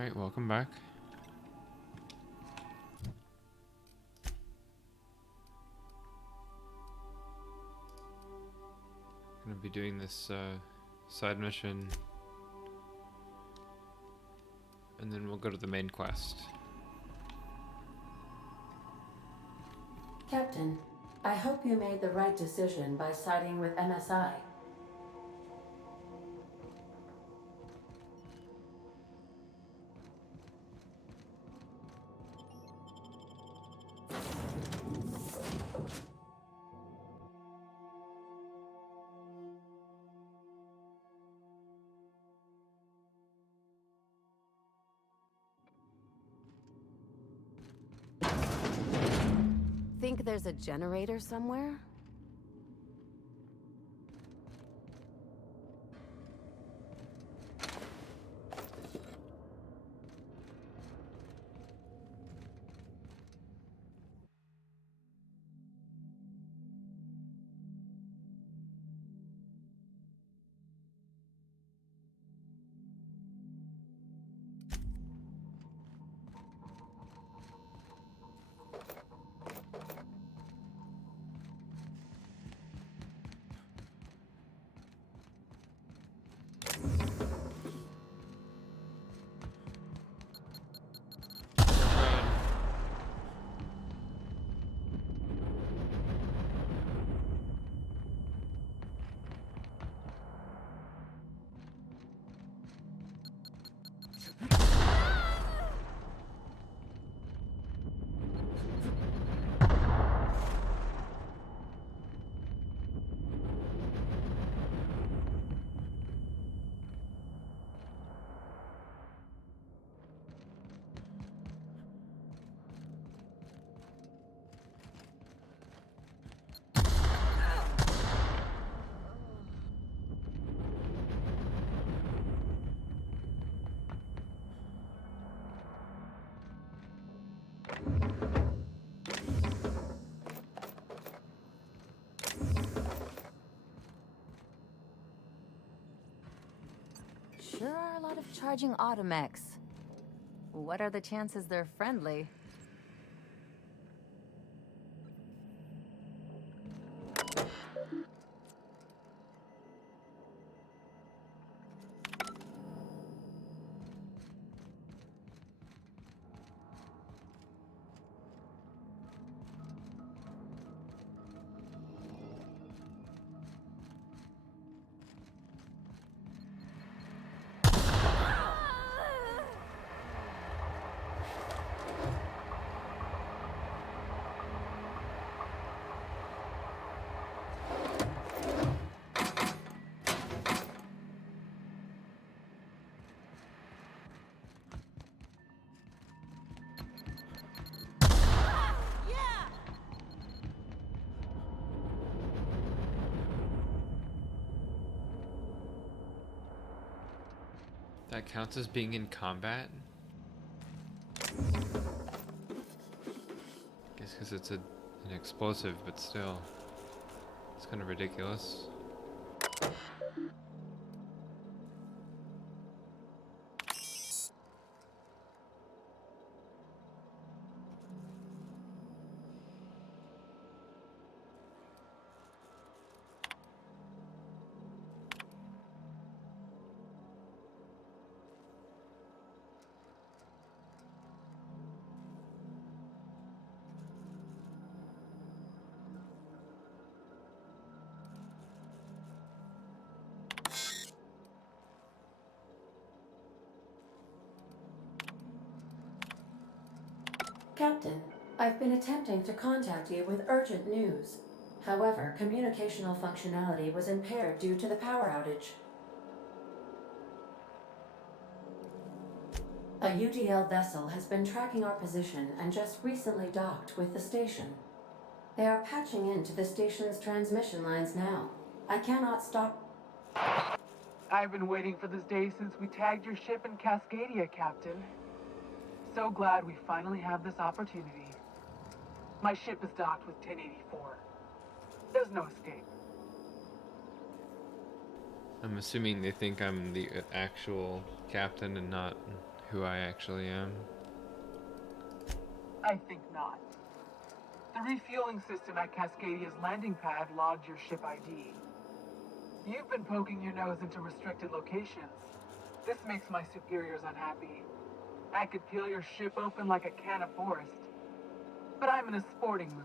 Alright, welcome back. Gonna be doing this side mission, and then we'll go to the main quest. Captain, I hope you made the right decision by siding with MSI. Think there's a generator somewhere? Sure are a lot of charging automechs. What are the chances they're friendly? That counts as being in combat? Guess because it's an explosive, but still. It's kind of ridiculous. Captain, I've been attempting to contact you with urgent news. However, communicational functionality was impaired due to the power outage. A UDL vessel has been tracking our position and just recently docked with the station. They are patching into the station's transmission lines now. I cannot stop. I've been waiting for this day since we tagged your ship in Cascadia, Captain. So glad we finally have this opportunity. My ship is docked with 1084. There's no escape. I'm assuming they think I'm the actual captain and not who I actually am. I think not. The refueling system at Cascadia's landing pad logged your ship ID. You've been poking your nose into restricted locations. This makes my superiors unhappy. I could peel your ship open like a can of forest. But I'm in a sporting mood.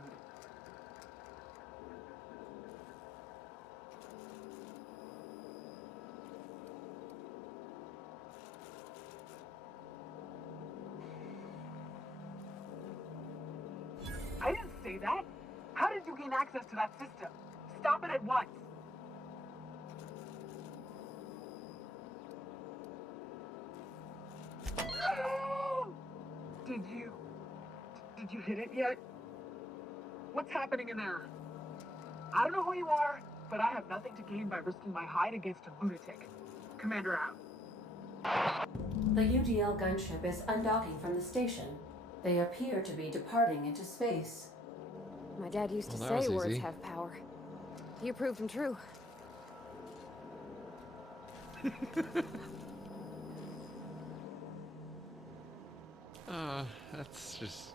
I didn't say that. How did you gain access to that system? Stop it at once. Did you hit it yet? What's happening in there? I don't know who you are, but I have nothing to gain by risking my hide against a lunatic. Commander out. The UDL gunship is undocking from the station. They appear to be departing into space. My dad used to Well, that say was words easy. have power. You proved them true. That's just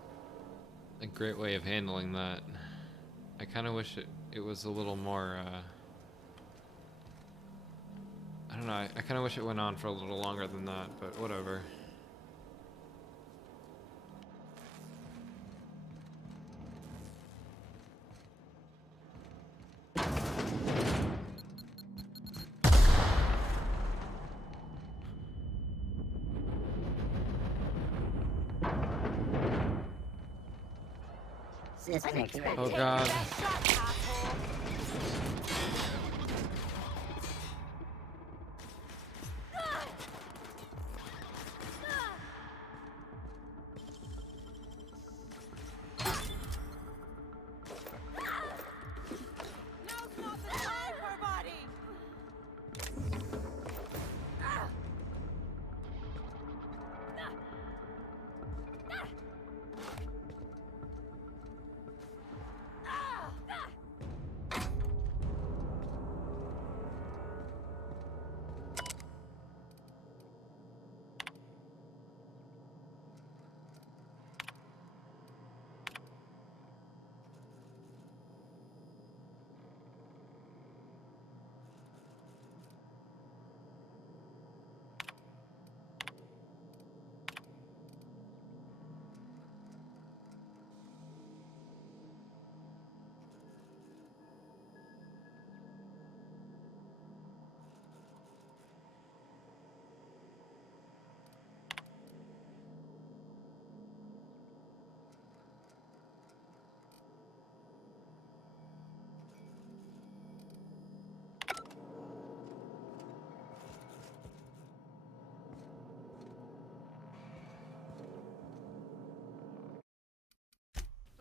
a great way of handling that. I kind of wish it was a little more, I don't know, I kind of wish it went on for a little longer than that, but whatever. Oh god.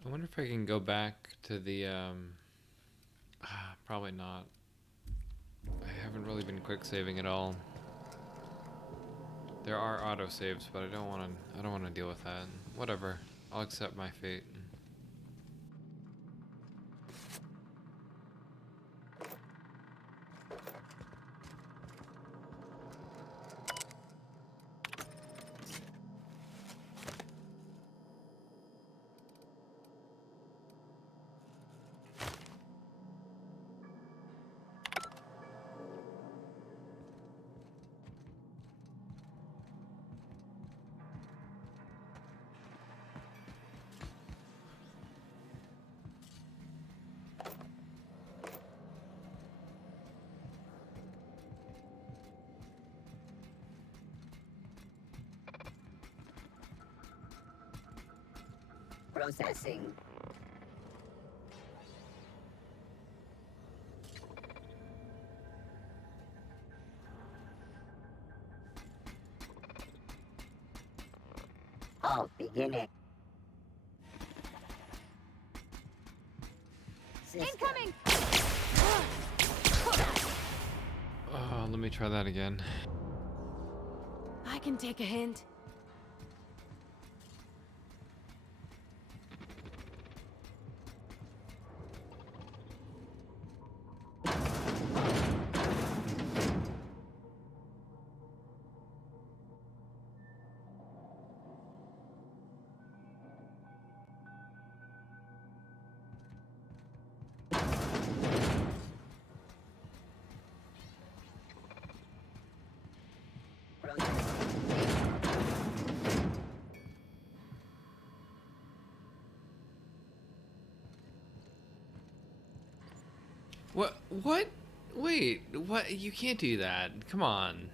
I wonder if I can go back to the, probably not. I haven't really been quick saving at all. There are autosaves, but I don't want to deal with that. Whatever. I'll accept my fate. Processing. Oh, begin it. Incoming! Oh, let me try that again. I can take a hint. What? What? Wait, what? You can't do that. Come on.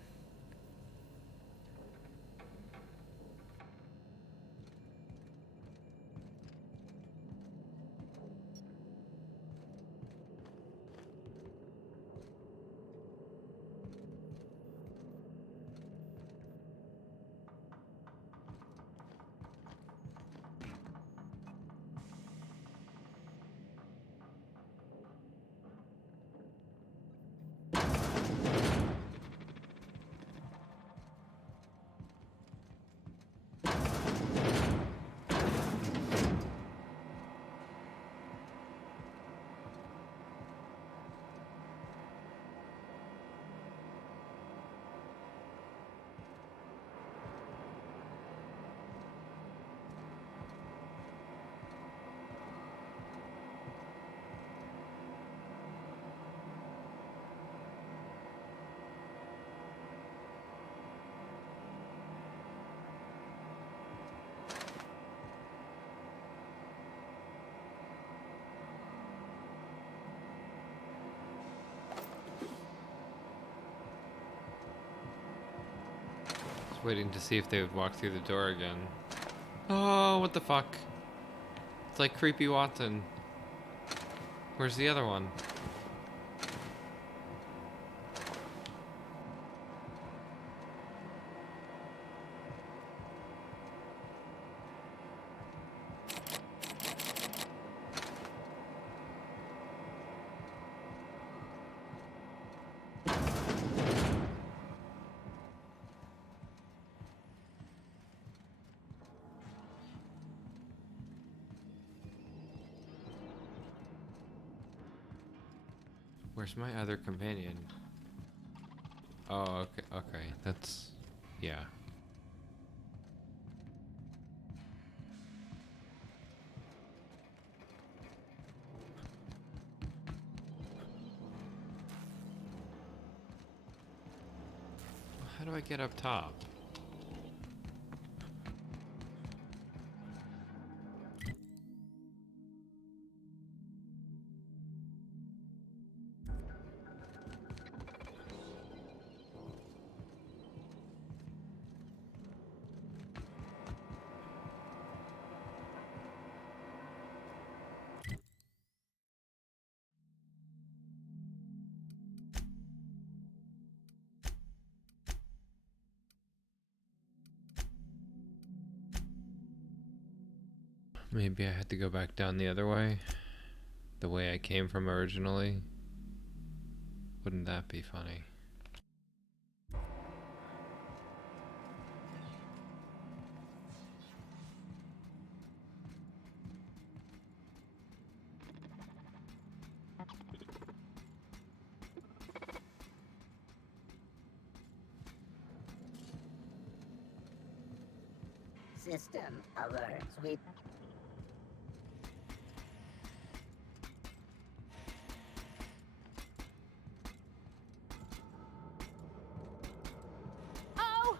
Just waiting to see if they would walk through the door again. Oh, what the fuck? It's like creepy Watson. Where's the other one? Where's my other companion? Oh, okay, okay, that's... yeah. How do I get up top? Maybe I had to go back down the other way? The way I came from originally? Wouldn't that be funny? System alerts. We Oh!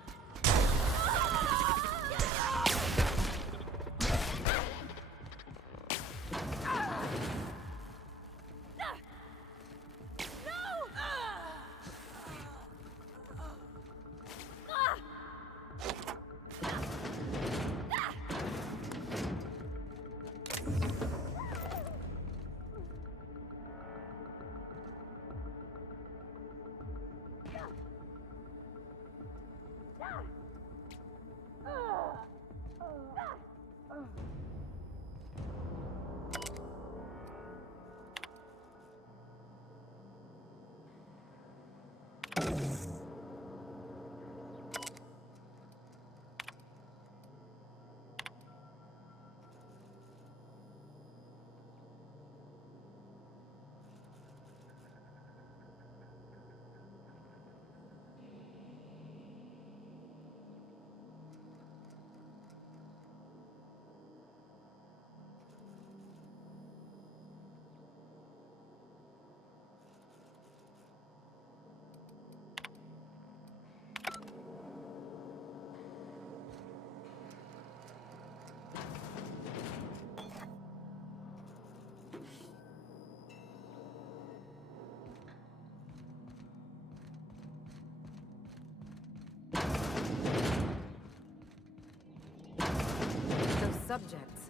subjects.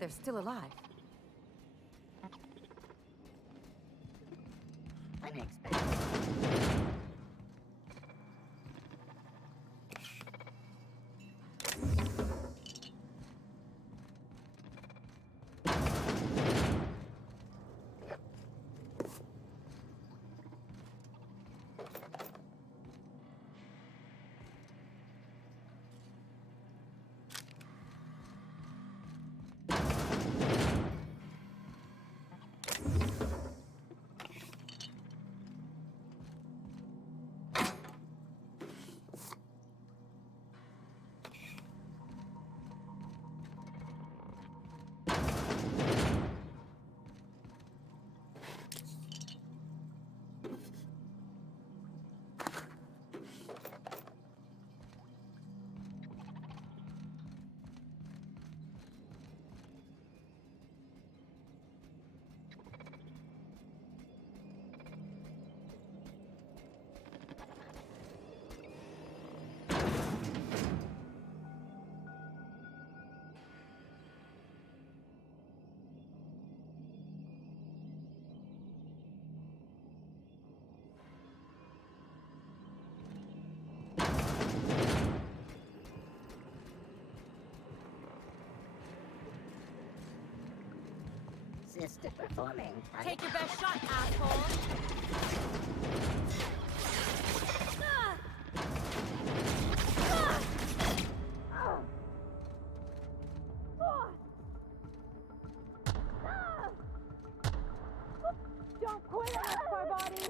They're still alive. Unexpected. System performing. Take your best shot, asshole! Don't quit on us, Barbody!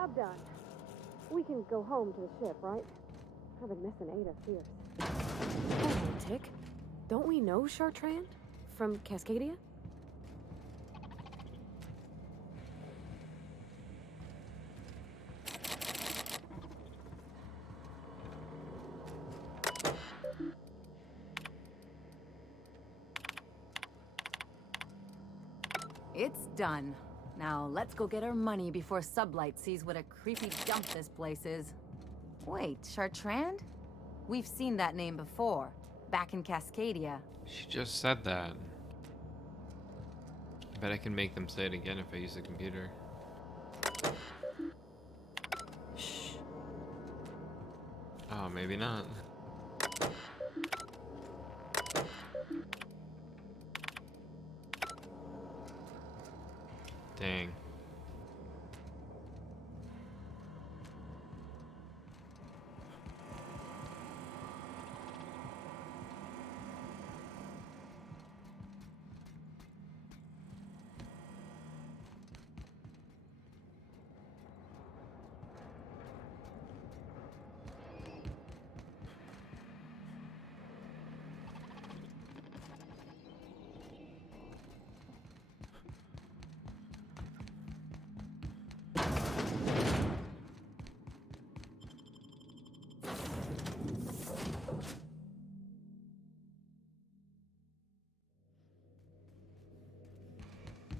job done. We can go home to the ship, right? I've been missing Ada fierce. Hold on, Tick. Don't we know Chartrand? From Cascadia? It's done. Now let's go get our money before Sublight sees what a creepy dump this place is. Wait, Chartrand? We've seen that name before, back in Cascadia. She just said that. I bet I can make them say it again if I use the computer. Shh. Oh, maybe not. Dang.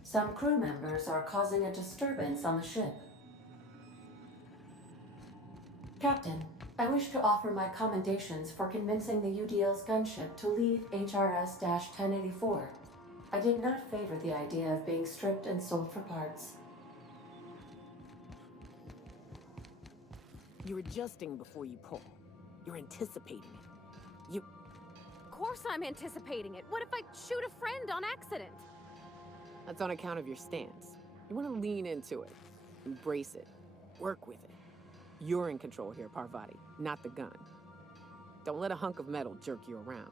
Some crew members are causing a disturbance on the ship. Captain, I wish to offer my commendations for convincing the UDL's gunship to leave HRS-1084. I did not favor the idea of being stripped and sold for parts. You're adjusting before you pull. You're anticipating it. Of course I'm anticipating it. What if I shoot a friend on accident? That's on account of your stance. You want to lean into it, embrace it, work with it. You're in control here, Parvati, not the gun. Don't let a hunk of metal jerk you around.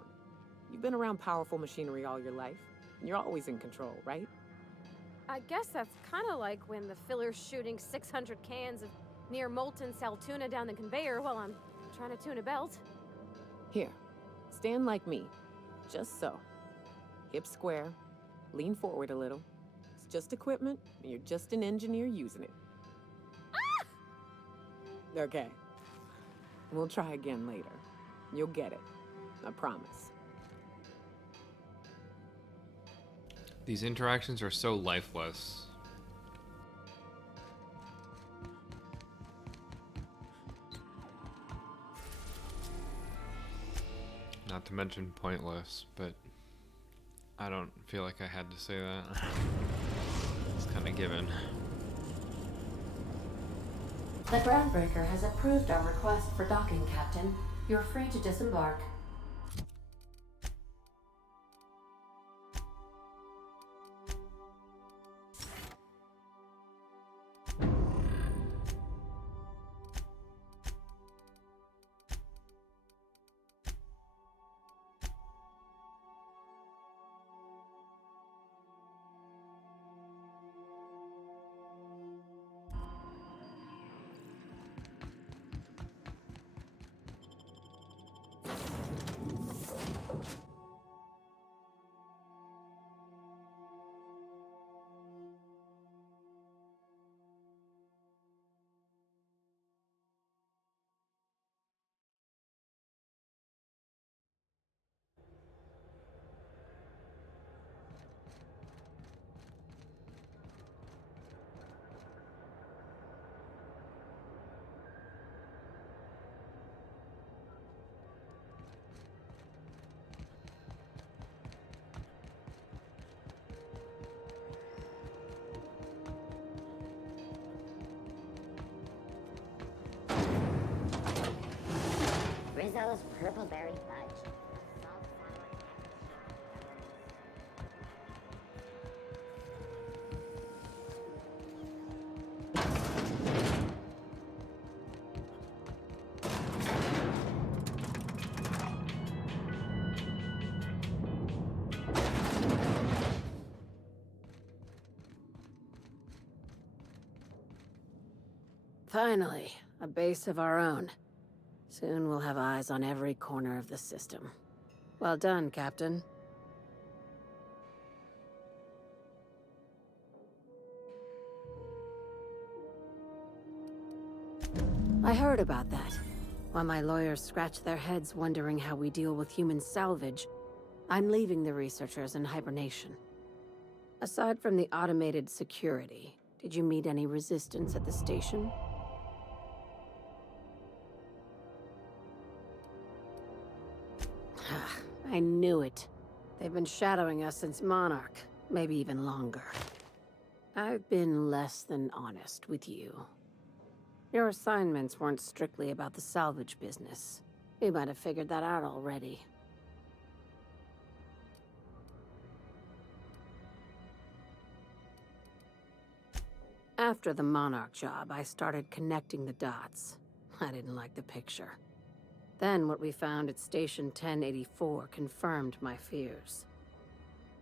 You've been around powerful machinery all your life, and you're always in control, right? I guess that's kind of like when the filler's shooting 600 cans of near molten sal tuna down the conveyor while I'm trying to tune a belt. Here, stand like me, just so. Hips square, lean forward a little. It's just equipment, and you're just an engineer using it. Ah! Okay. We'll try again later. You'll get it. I promise. These interactions are so lifeless. Not to mention pointless, but I don't feel like I had to say that. It's kind of given. The groundbreaker has approved our request for docking, Captain. You're free to disembark. Rizzo's purple berry fudge. Finally, a base of our own. Soon we'll have eyes on every corner of the system. Well done, Captain. I heard about that. While my lawyers scratch their heads wondering how we deal with human salvage, I'm leaving the researchers in hibernation. Aside from the automated security, did you meet any resistance at the station? I knew it. They've been shadowing us since Monarch, maybe even longer. I've been less than honest with you. Your assignments weren't strictly about the salvage business. You might have figured that out already. After the Monarch job, I started connecting the dots. I didn't like the picture. Then what we found at Station 1084 confirmed my fears.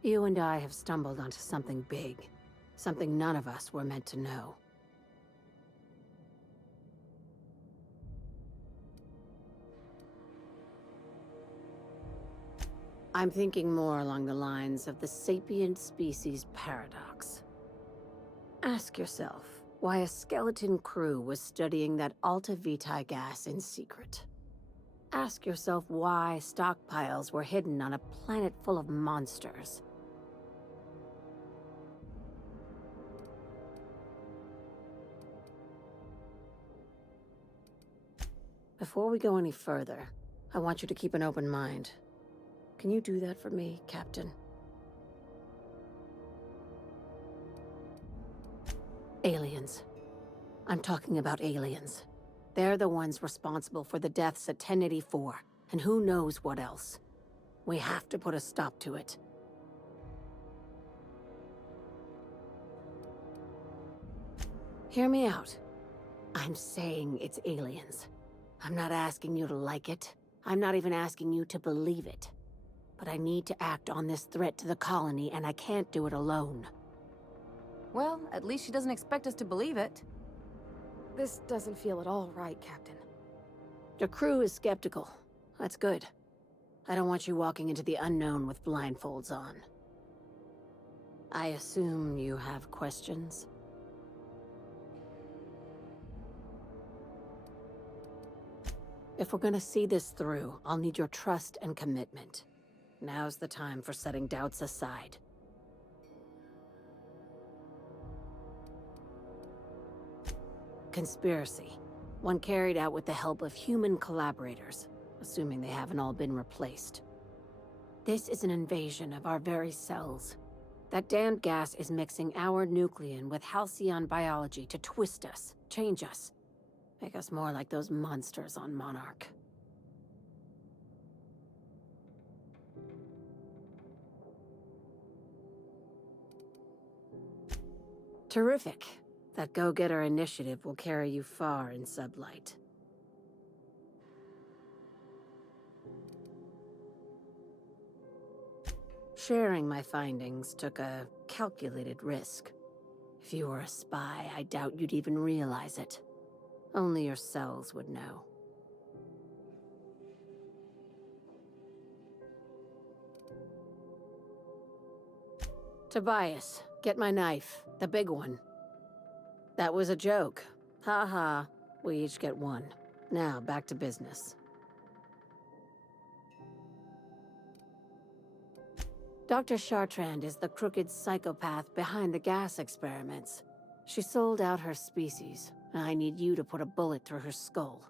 You and I have stumbled onto something big. Something none of us were meant to know. I'm thinking more along the lines of the sapient species paradox. Ask yourself why a skeleton crew was studying that Alta Vitae gas in secret. Ask yourself why stockpiles were hidden on a planet full of monsters. Before we go any further, I want you to keep an open mind. Can you do that for me, Captain? Aliens. I'm talking about aliens. They're the ones responsible for the deaths at 1084, and who knows what else. We have to put a stop to it. Hear me out. I'm saying it's aliens. I'm not asking you to like it. I'm not even asking you to believe it. But I need to act on this threat to the colony, and I can't do it alone. Well, at least she doesn't expect us to believe it. This doesn't feel at all right, Captain. Your crew is skeptical. That's good. I don't want you walking into the unknown with blindfolds on. I assume you have questions? If we're gonna see this through, I'll need your trust and commitment. Now's the time for setting doubts aside. Conspiracy. One carried out with the help of human collaborators, assuming they haven't all been replaced. This is an invasion of our very cells. That damned gas is mixing our nucleon with halcyon biology to twist us, change us, make us more like those monsters on Monarch. Terrific. That go-getter initiative will carry you far in Sublight. Sharing my findings took a calculated risk. If you were a spy, I doubt you'd even realize it. Only your cells would know. Tobias, get my knife. The big one. That was a joke. Ha ha. We each get one. Now, back to business. Dr. Chartrand is the crooked psychopath behind the gas experiments. She sold out her species. I need you to put a bullet through her skull.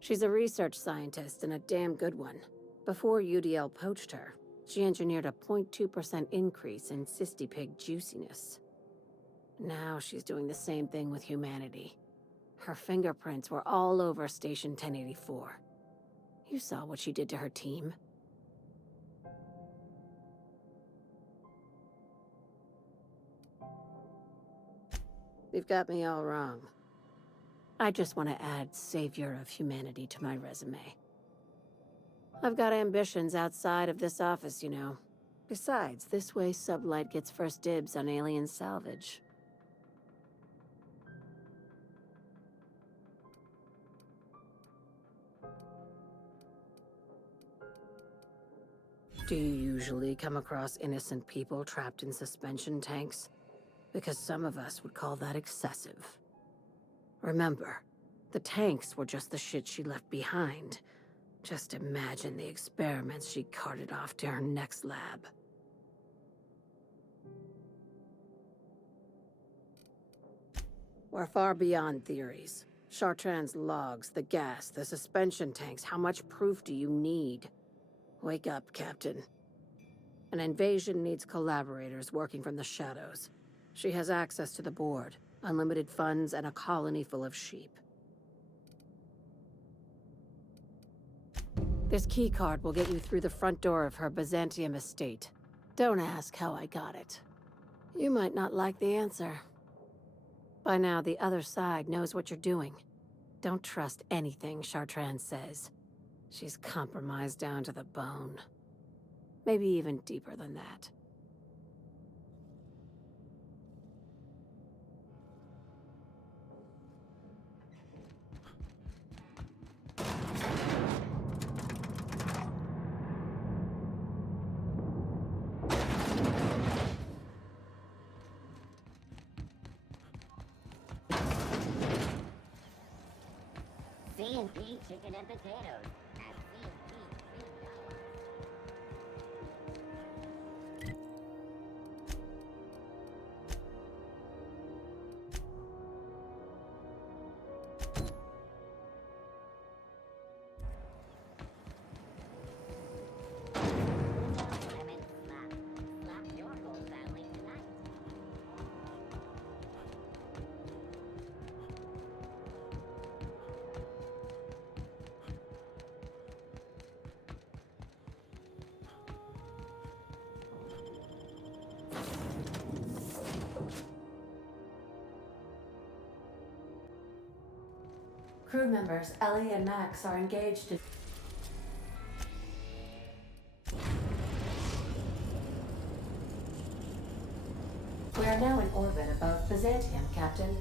She's a research scientist and a damn good one. Before UDL poached her, she engineered a 0.2% increase in cystipig juiciness. Now she's doing the same thing with humanity. Her fingerprints were all over Station 1084. You saw what she did to her team. You've got me all wrong. I just want to add Savior of Humanity to my resume. I've got ambitions outside of this office, you know. Besides, this way Sublight gets first dibs on alien salvage. Do you usually come across innocent people trapped in suspension tanks? Because some of us would call that excessive. Remember, the tanks were just the shit she left behind. Just imagine the experiments she carted off to her next lab. We're far beyond theories. Chartrand's logs, the gas, the suspension tanks, how much proof do you need? Wake up, Captain. An invasion needs collaborators working from the shadows. She has access to the board, unlimited funds, and a colony full of sheep. This keycard will get you through the front door of her Byzantium estate. Don't ask how I got it. You might not like the answer. By now, the other side knows what you're doing. Don't trust anything Chartrand says. She's compromised down to the bone. Maybe even deeper than that. C&P chicken and potatoes at C&P $3. Lemon slap. Slap your whole family tonight. Crew members Ellie and Max are engaged in... We are now in orbit above Byzantium, Captain.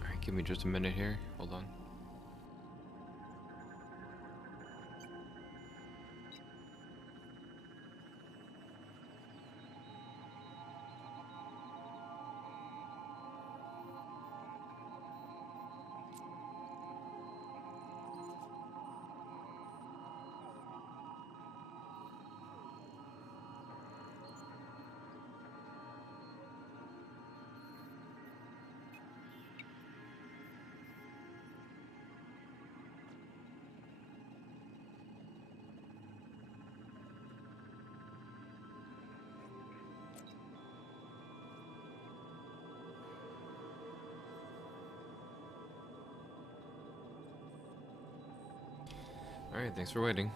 Alright, give me just a minute here. Hold on. Alright, thanks for waiting.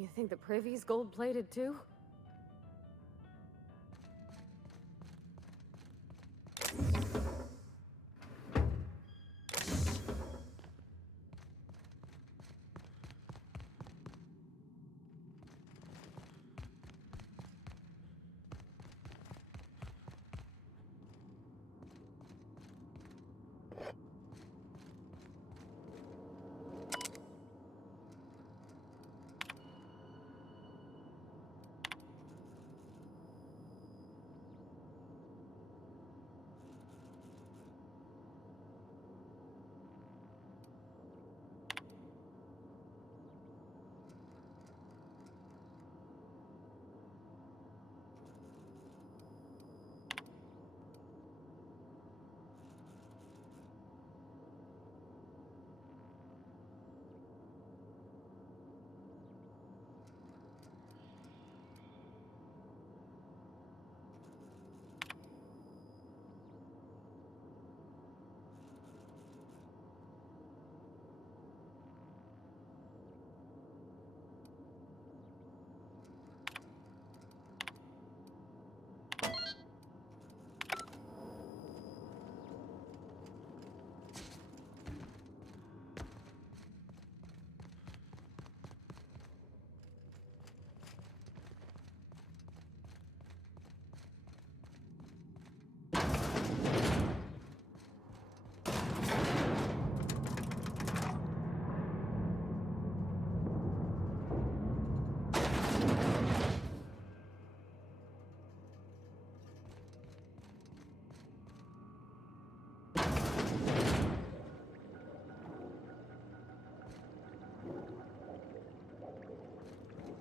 You think the privy's gold-plated too?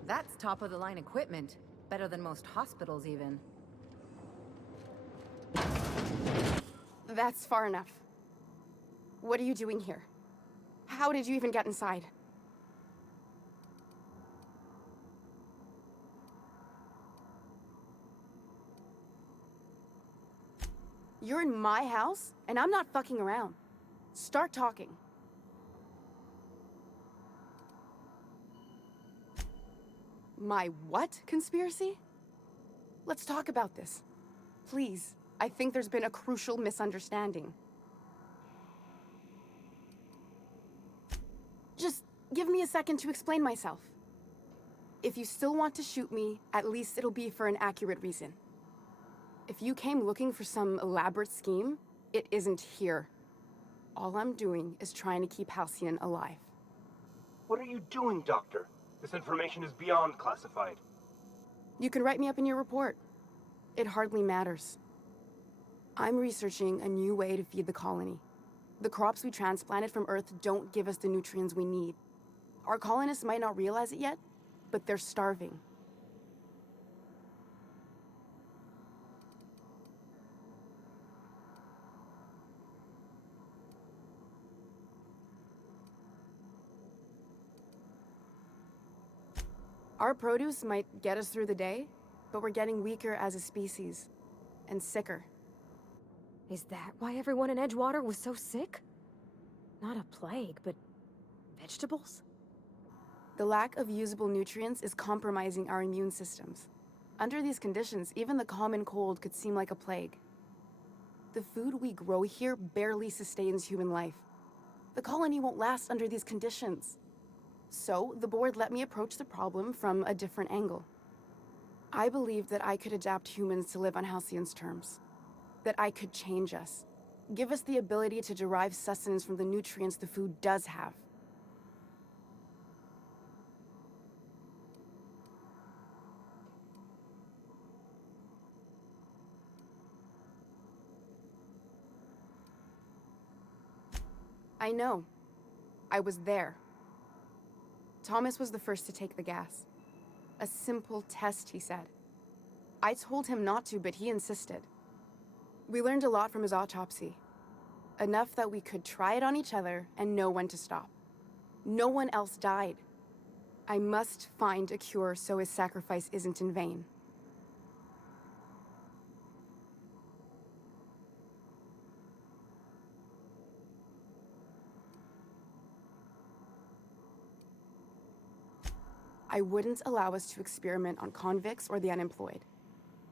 That's top-of-the-line equipment. Better than most hospitals, even. That's far enough. What are you doing here? How did you even get inside? You're in my house, and I'm not fucking around. Start talking. My what conspiracy? Let's talk about this. Please, I think there's been a crucial misunderstanding. Just give me a second to explain myself. If you still want to shoot me, at least it'll be for an accurate reason. If you came looking for some elaborate scheme, it isn't here. All I'm doing is trying to keep Halcyon alive. What are you doing, Doctor? This information is beyond classified. You can write me up in your report. It hardly matters. I'm researching a new way to feed the colony. The crops we transplanted from Earth don't give us the nutrients we need. Our colonists might not realize it yet, but they're starving. Our produce might get us through the day, but we're getting weaker as a species, and sicker. Is that why everyone in Edgewater was so sick? Not a plague, but vegetables? The lack of usable nutrients is compromising our immune systems. Under these conditions, even the common cold could seem like a plague. The food we grow here barely sustains human life. The colony won't last under these conditions. So, the board let me approach the problem from a different angle. I believed that I could adapt humans to live on Halcyon's terms. That I could change us. Give us the ability to derive sustenance from the nutrients the food does have. I know. I was there. Thomas was the first to take the gas. A simple test, he said. I told him not to, but he insisted. We learned a lot from his autopsy. Enough that we could try it on each other and know when to stop. No one else died. I must find a cure so his sacrifice isn't in vain. I wouldn't allow us to experiment on convicts or the unemployed.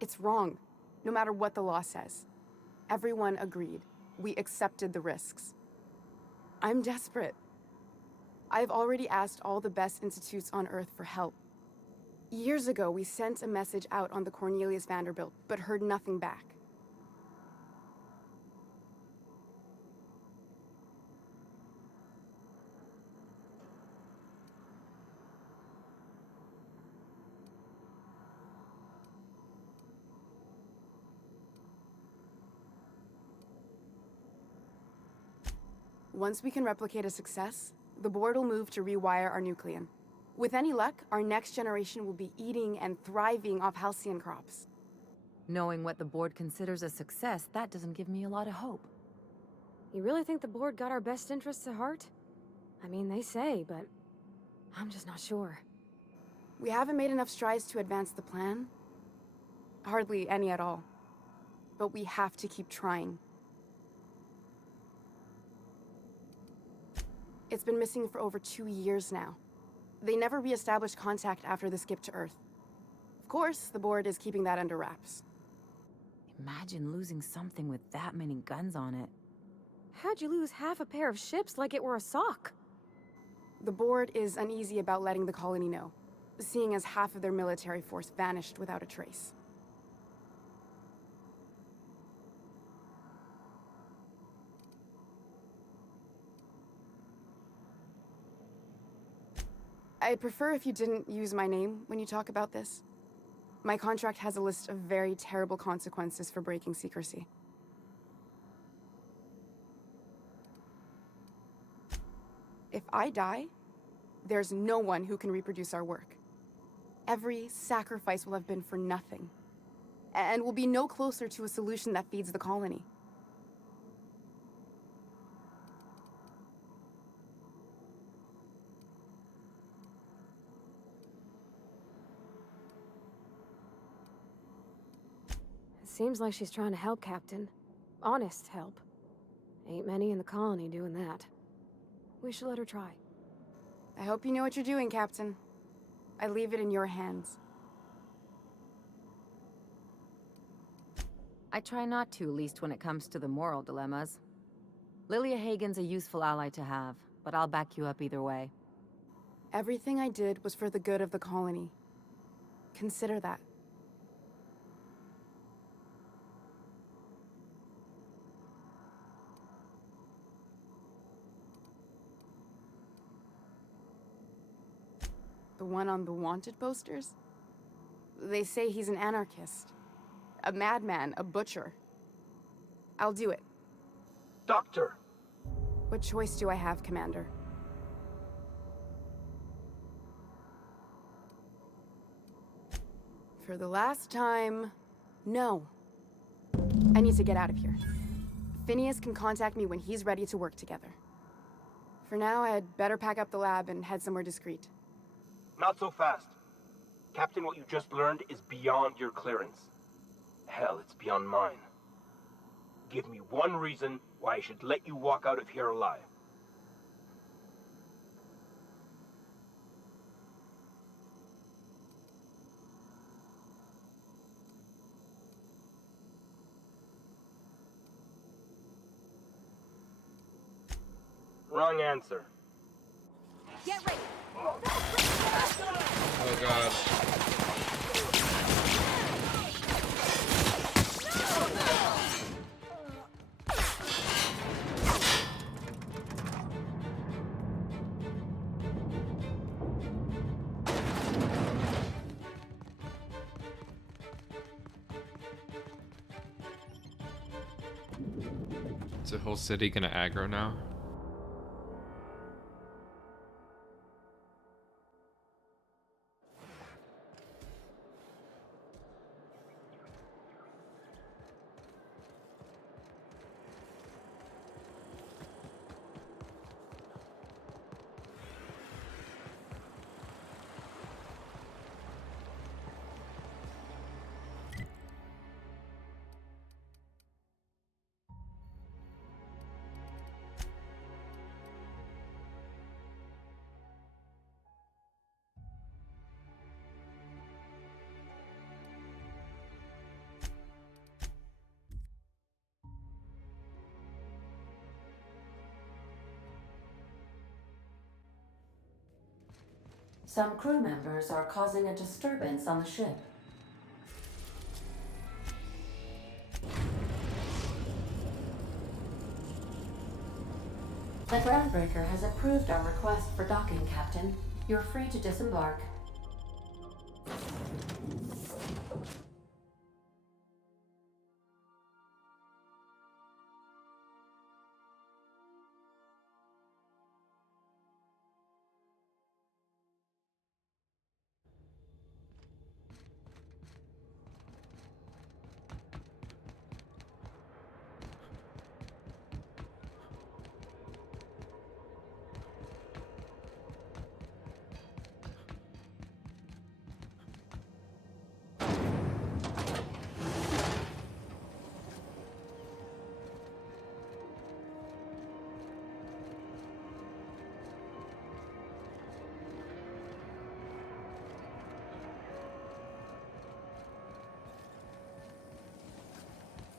It's wrong, no matter what the law says. Everyone agreed. We accepted the risks. I'm desperate. I've already asked all the best institutes on Earth for help. Years ago, we sent a message out on the Cornelius Vanderbilt, but heard nothing back. Once we can replicate a success, the board will move to rewire our nucleon. With any luck, our next generation will be eating and thriving off Halcyon crops. Knowing what the board considers a success, that doesn't give me a lot of hope. You really think the board got our best interests at heart? I mean, they say, but I'm just not sure. We haven't made enough strides to advance the plan. Hardly any at all. But we have to keep trying. It's been missing for over 2 years now. They never re-established contact after the skip to Earth. Of course, the board is keeping that under wraps. Imagine losing something with that many guns on it. How'd you lose half a pair of ships like it were a sock? The board is uneasy about letting the colony know, seeing as half of their military force vanished without a trace. I'd prefer if you didn't use my name when you talk about this. My contract has a list of very terrible consequences for breaking secrecy. If I die, there's no one who can reproduce our work. every sacrifice will have been for nothing. And we'll be no closer to a solution that feeds the colony. It seems like she's trying to help, Captain. Honest help. Ain't many in the colony doing that. We should let her try. I hope you know what you're doing, Captain. I leave it in your hands. I try not to, least when it comes to the moral dilemmas. Lilia Hagen's a useful ally to have, but I'll back you up either way. Everything I did was for the good of the colony. Consider that. The one on the wanted posters? They say he's an anarchist. A madman, a butcher. I'll do it. Doctor! What choice do I have, Commander? For the last time, no. I need to get out of here. Phineas can contact me when he's ready to work together. For now, I'd better pack up the lab and head somewhere discreet. Not so fast. Captain, what you just learned is beyond your clearance. Hell, it's beyond mine. Give me one reason why I should let you walk out of here alive. Wrong answer. Get ready. Oh god. Is the whole city gonna aggro now? Some crew members are causing a disturbance on the ship. The Groundbreaker has approved our request for docking, Captain. You're free to disembark.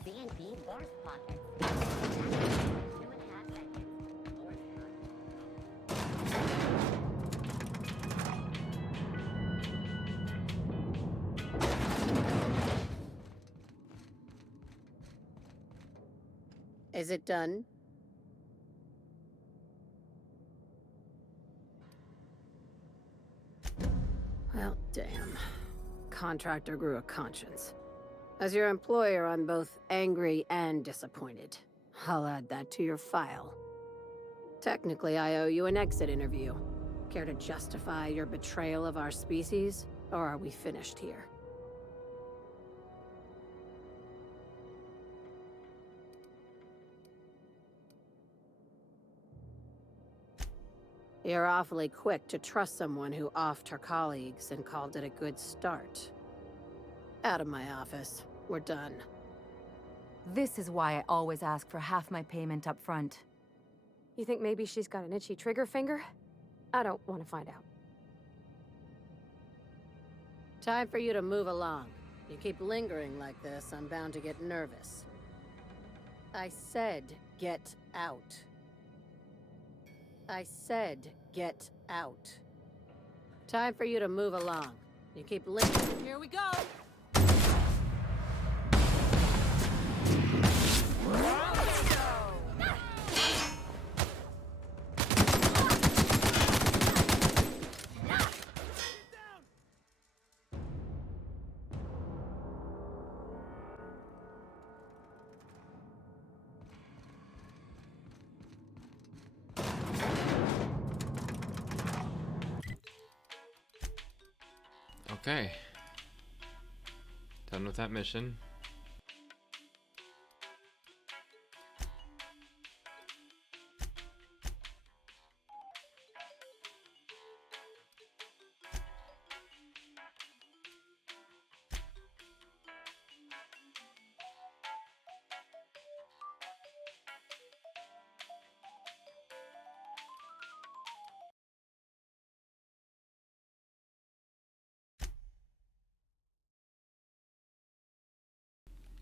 CNP Force Pockets. 2.5 seconds. Force Is it done? Well, damn. Contractor grew a conscience. As your employer, I'm both angry and disappointed. I'll add that to your file. Technically, I owe you an exit interview. Care to justify your betrayal of our species? Or are we finished here? You're awfully quick to trust someone who offed her colleagues and called it a good start. Out of my office. We're done. This is why I always ask for half my payment up front. You think maybe she's got an itchy trigger finger? I don't want to find out. Time for you to move along. You keep lingering like this, I'm bound to get nervous. I said, get out. I said, get out. Time for you to move along. You keep lingering. Here we go! Okay. Done with that mission.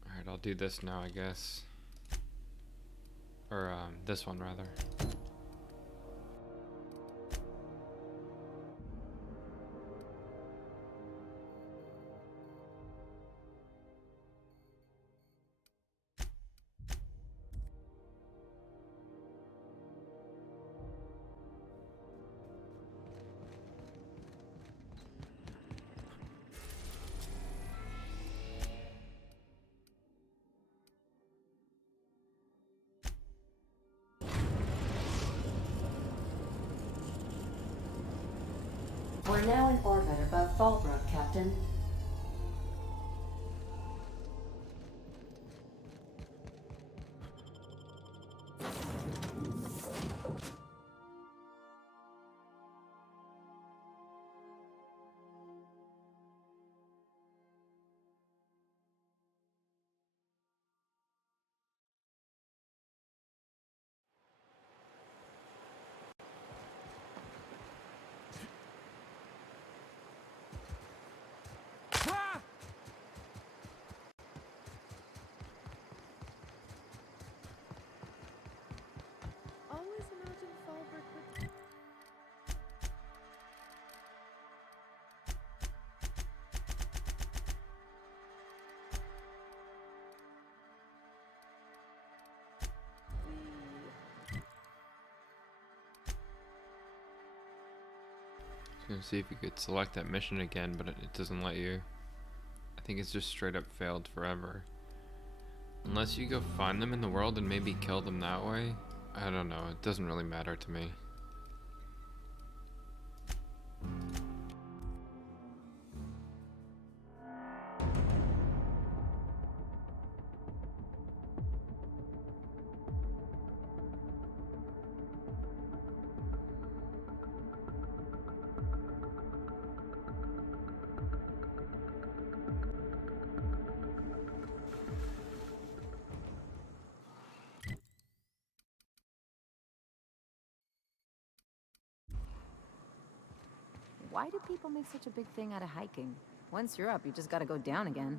Alright, I'll do this now, I guess. Or, this one, rather. We're now in orbit above Fallbrook, Captain. Always imagine Fallbrook with... Gonna see if you could select that mission again, but it doesn't let you. I think it's just straight up failed forever. Unless you go find them in the world and maybe kill them that way. I don't know, it doesn't really matter to me. Why do people make such a big thing out of hiking? Once you're up, you just gotta go down again.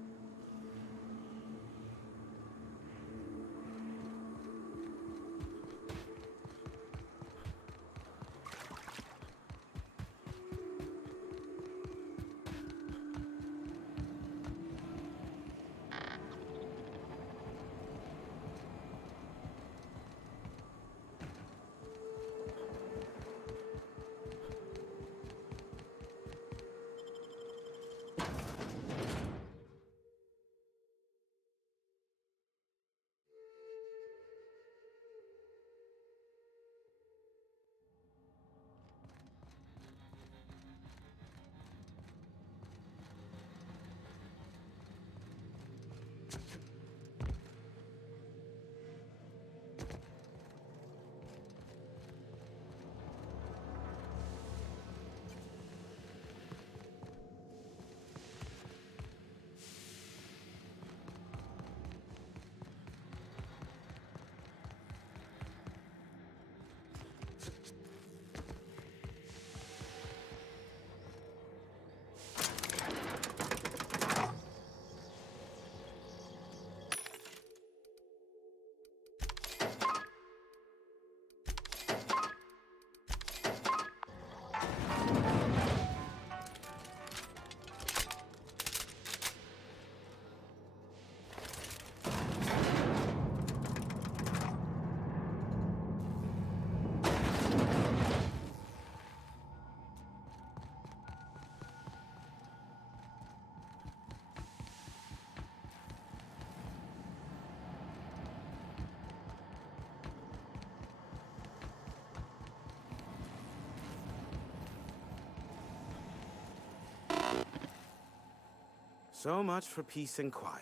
So much for peace and quiet.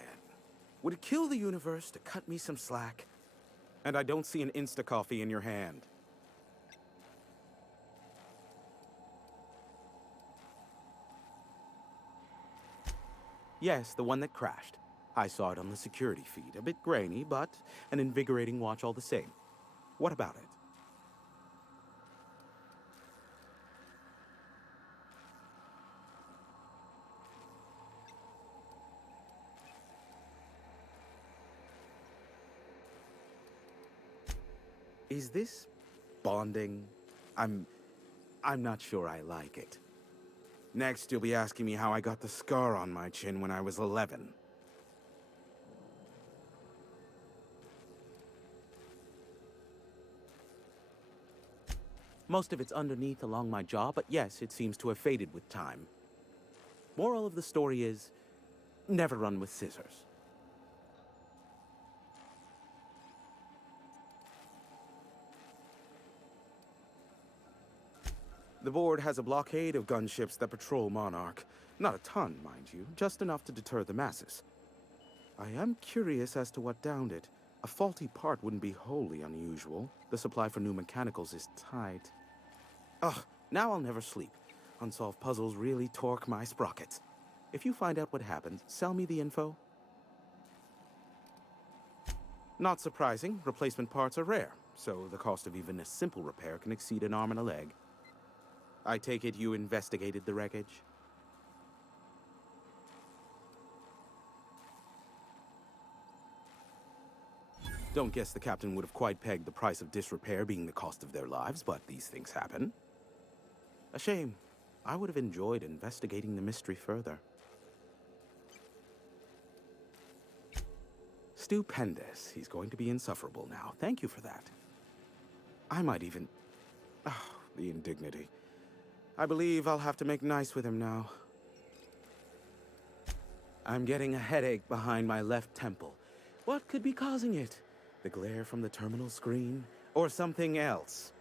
Would it kill the universe to cut me some slack? And I don't see an Insta-coffee in your hand. Yes, the one that crashed. I saw it on the security feed. A bit grainy, but an invigorating watch all the same. What about it? Is this bonding? I'm not sure I like it. Next, you'll be asking me how I got the scar on my chin when I was 11. Most of it's underneath along my jaw, but yes, it seems to have faded with time. Moral of the story is, never run with scissors. The board has a blockade of gunships that patrol Monarch. Not a ton, mind you, just enough to deter the masses. I am curious as to what downed it. A faulty part wouldn't be wholly unusual. The supply for new mechanicals is tight. Ugh, now I'll never sleep. Unsolved puzzles really torque my sprockets. If you find out what happened, sell me the info. Not surprising, replacement parts are rare, so the cost of even a simple repair can exceed an arm and a leg. I take it you investigated the wreckage? Don't guess the captain would have quite pegged the price of disrepair being the cost of their lives, but these things happen. A shame. I would have enjoyed investigating the mystery further. Stupendous. He's going to be insufferable now. Thank you for that. I might even... Oh, the indignity. I believe I'll have to make nice with him now. I'm getting a headache behind my left temple. What could be causing it? The glare from the terminal screen? Or something else?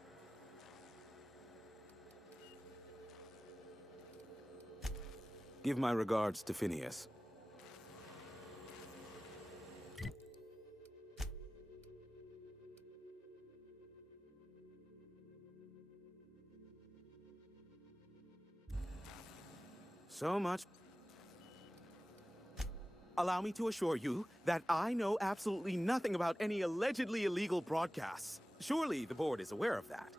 Give my regards to Phineas. So much. Allow me to assure you that I know absolutely nothing about any allegedly illegal broadcasts. Surely the board is aware of that.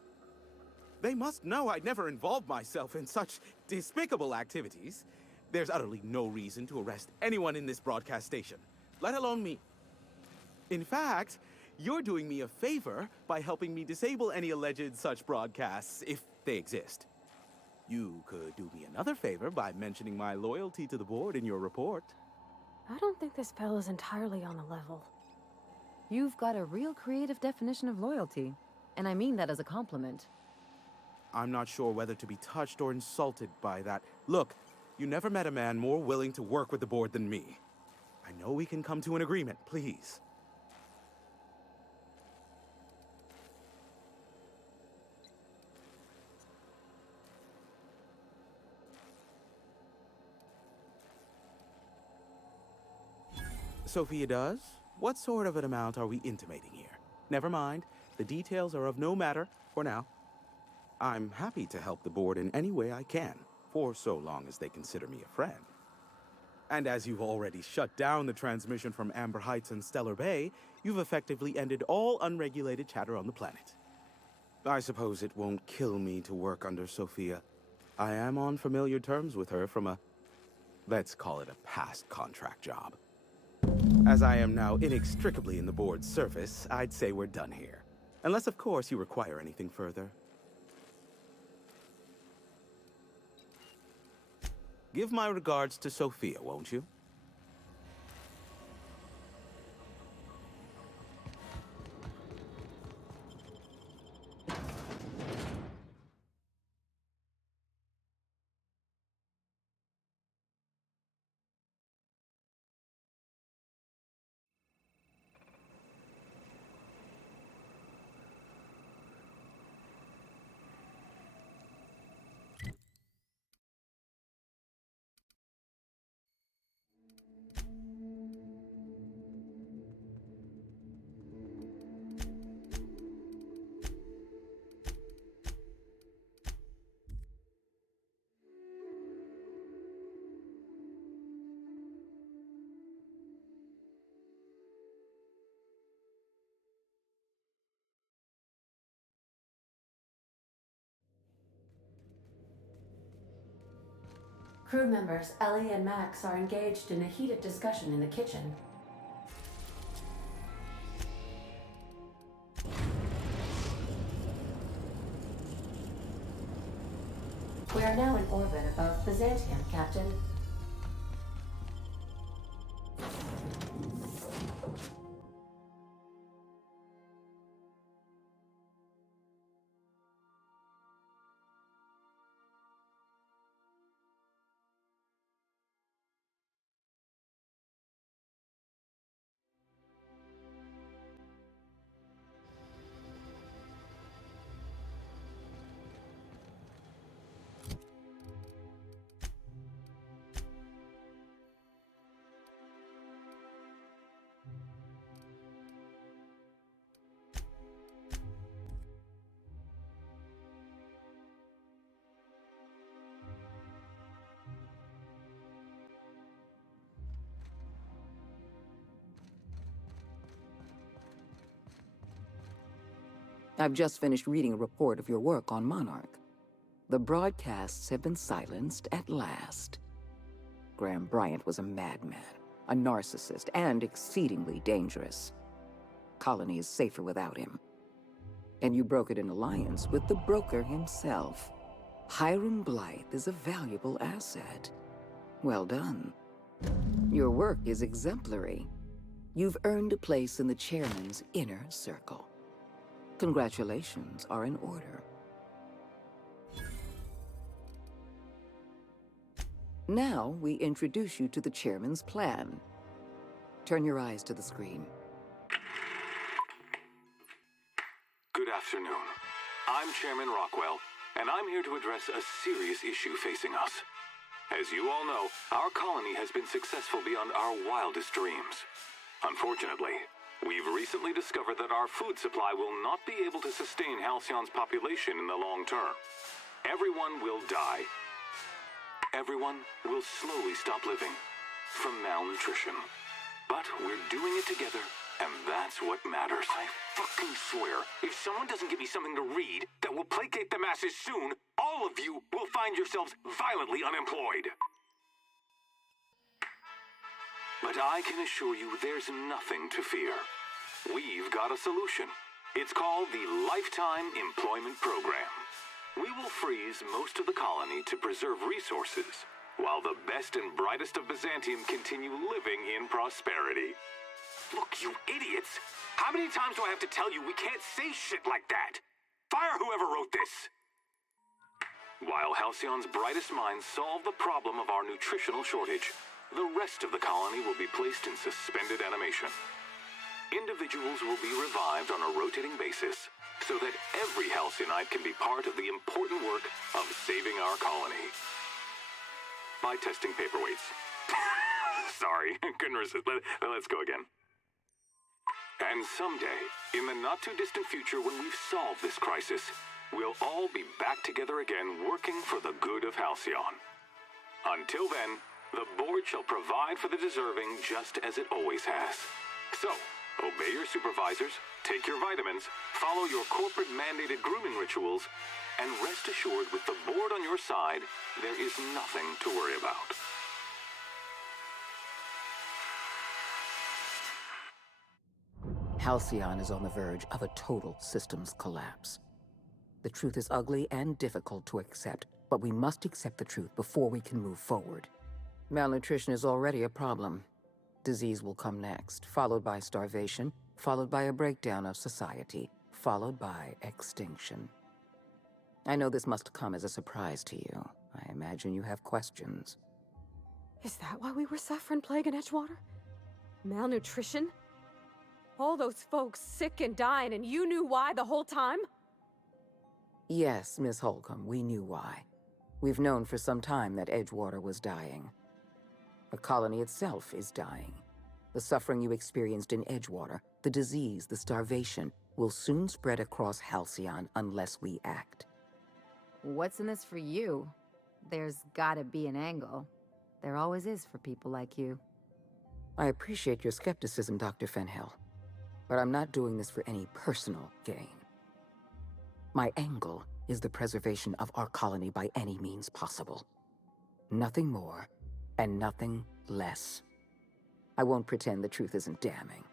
They must know I'd never involved myself in such despicable activities. There's utterly no reason to arrest anyone in this broadcast station, let alone me. In fact, you're doing me a favor by helping me disable any alleged such broadcasts, if they exist. You could do me another favor by mentioning my loyalty to the board in your report. I don't think this fella's entirely on the level. You've got a real creative definition of loyalty, and I mean that as a compliment. I'm not sure whether to be touched or insulted by that. Look, you never met a man more willing to work with the board than me. I know we can come to an agreement, please. Sophia does? What sort of an amount are we intimating here? Never mind. The details are of no matter for now. I'm happy to help the board in any way I can, for so long as they consider me a friend. And as you've already shut down the transmission from Amber Heights and Stellar Bay, you've effectively ended all unregulated chatter on the planet. I suppose it won't kill me to work under Sophia. I am on familiar terms with her from a, let's call it a past contract job. As I am now inextricably in the board's service, I'd say we're done here. Unless, of course, you require anything further. Give my regards to Sophia, won't you? Crew members Ellie and Max are engaged in a heated discussion in the kitchen. We are now in orbit above Byzantium, Captain. I've just finished reading a report of your work on Monarch. The broadcasts have been silenced at last. Graham Bryant was a madman, a narcissist, and exceedingly dangerous. Colony is safer without him. And you brokered an alliance with the broker himself. Hiram Blythe is a valuable asset. Well done. Your work is exemplary. You've earned a place in the chairman's inner circle. Congratulations are in order. Now, we introduce you to the chairman's plan. Turn your eyes to the screen. Good afternoon. I'm Chairman Rockwell, and I'm here to address a serious issue facing us. As you all know, our colony has been successful beyond our wildest dreams. Unfortunately, we've recently discovered that our food supply will not be able to sustain Halcyon's population in the long term. Everyone will die. Everyone will slowly stop living from malnutrition. But we're doing it together, and that's what matters. I fucking swear, if someone doesn't give me something to read that will placate the masses soon, all of you will find yourselves violently unemployed. But I can assure you there's nothing to fear. We've got a solution. It's called the Lifetime Employment Program. We will freeze most of the colony to preserve resources, while the best and brightest of Byzantium continue living in prosperity. Look, you idiots! How many times do I have to tell you we can't say shit like that? Fire whoever wrote this! While Halcyon's brightest minds solve the problem of our nutritional shortage, the rest of the colony will be placed in suspended animation. Individuals will be revived on a rotating basis, so that every Halcyonite can be part of the important work of saving our colony. By testing paperweights. Sorry, couldn't resist. Let's go again. And someday, in the not-too-distant future when we've solved this crisis, we'll all be back together again working for the good of Halcyon. Until then, the board shall provide for the deserving just as it always has. So, obey your supervisors, take your vitamins, follow your corporate-mandated grooming rituals, and rest assured with the board on your side, there is nothing to worry about. Halcyon is on the verge of a total systems collapse. The truth is ugly and difficult to accept, but we must accept the truth before we can move forward. Malnutrition is already a problem. Disease will come next, followed by starvation, followed by a breakdown of society, followed by extinction. I know this must come as a surprise to you. I imagine you have questions. Is that why we were suffering plague in Edgewater? Malnutrition? All those folks sick and dying, and you knew why the whole time? Yes, Miss Holcomb, we knew why. We've known for some time that Edgewater was dying. The colony itself is dying. The suffering you experienced in Edgewater, the disease, the starvation, will soon spread across Halcyon unless we act. What's in this for you? There's gotta be an angle. There always is for people like you. I appreciate your skepticism, Dr. Fenhill, but I'm not doing this for any personal gain. My angle is the preservation of our colony by any means possible. Nothing more, and nothing less. I won't pretend the truth isn't damning.